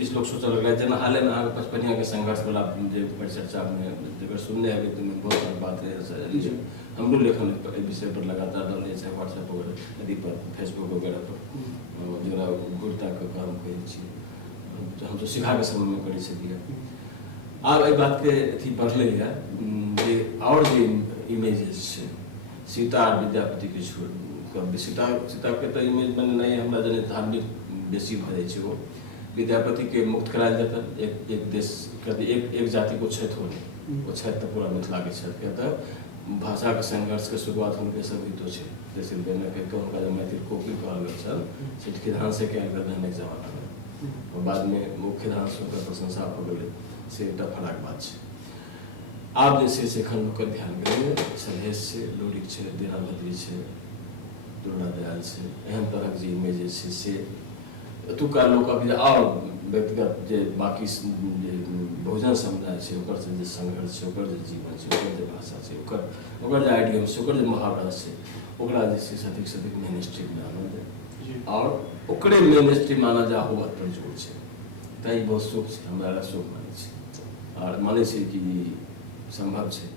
इस लोग सोच लग जना हाल में अहाँ पचपनिया के संघर्ष वाला जो परिचर्चा में जब सुनने हैं तो बहुत सारी बात रहे हमरो लेखन विषय पर लगातार डाले छै व्हाट्सएप वगैरह यदि पर फेसबुक वगैरह पर जरा गुरता के काम करै छी हम तो सिखा के समय में करै छलिए। आब एहि बात के अथी बढ़ले है जे और जे इमेजेस छै सीता और विद्यापति के छोड़ सीता के तो इमेज बने नहीं हमरा जने धार्मिक बेसी भ जाय छै। वो विद्यापति के मुक्त करायल जेतै एक देश एक जाति को क्षति होने वो क्षति तो पूरा मिथिला के क्षति कहता भाषा के संघर्ष के शुरुआत उनके सभी तो है जैसे बेने के उनका जो मैथिल कोकिल कहल गेल छल से खिधान से कयल गेल रहने जमाना में और बाद में मुख्य धान से ओकर प्रशंसा हो गेलै से एकटा फराक बात छै। आब जे छै से एखन ओकर ध्यान गेलै सलहेश छै लोरिक छै दीनाभद्री छै दुर्गा दयाल छै एहन तरहक जे इमेज छै से एतुका लोक अभी और व्यक्तिगत जे बाकी बहुजन समुदाय छै ओकर जे संघर्ष छै ओकर जे जीवन छै ओकर जे भाषा छै ओकर जे आइडियम छै ओकर जे मुहावरा छै ओकरा जे छै से अधिक मेन स्ट्रीम में आनल जाए और ओकरे मेन स्ट्रीम आना जा हुआ पर जोर छै ताहि बहुत शोक छै हमरा शुभ मानै छै और मानै छै कि संभव छै।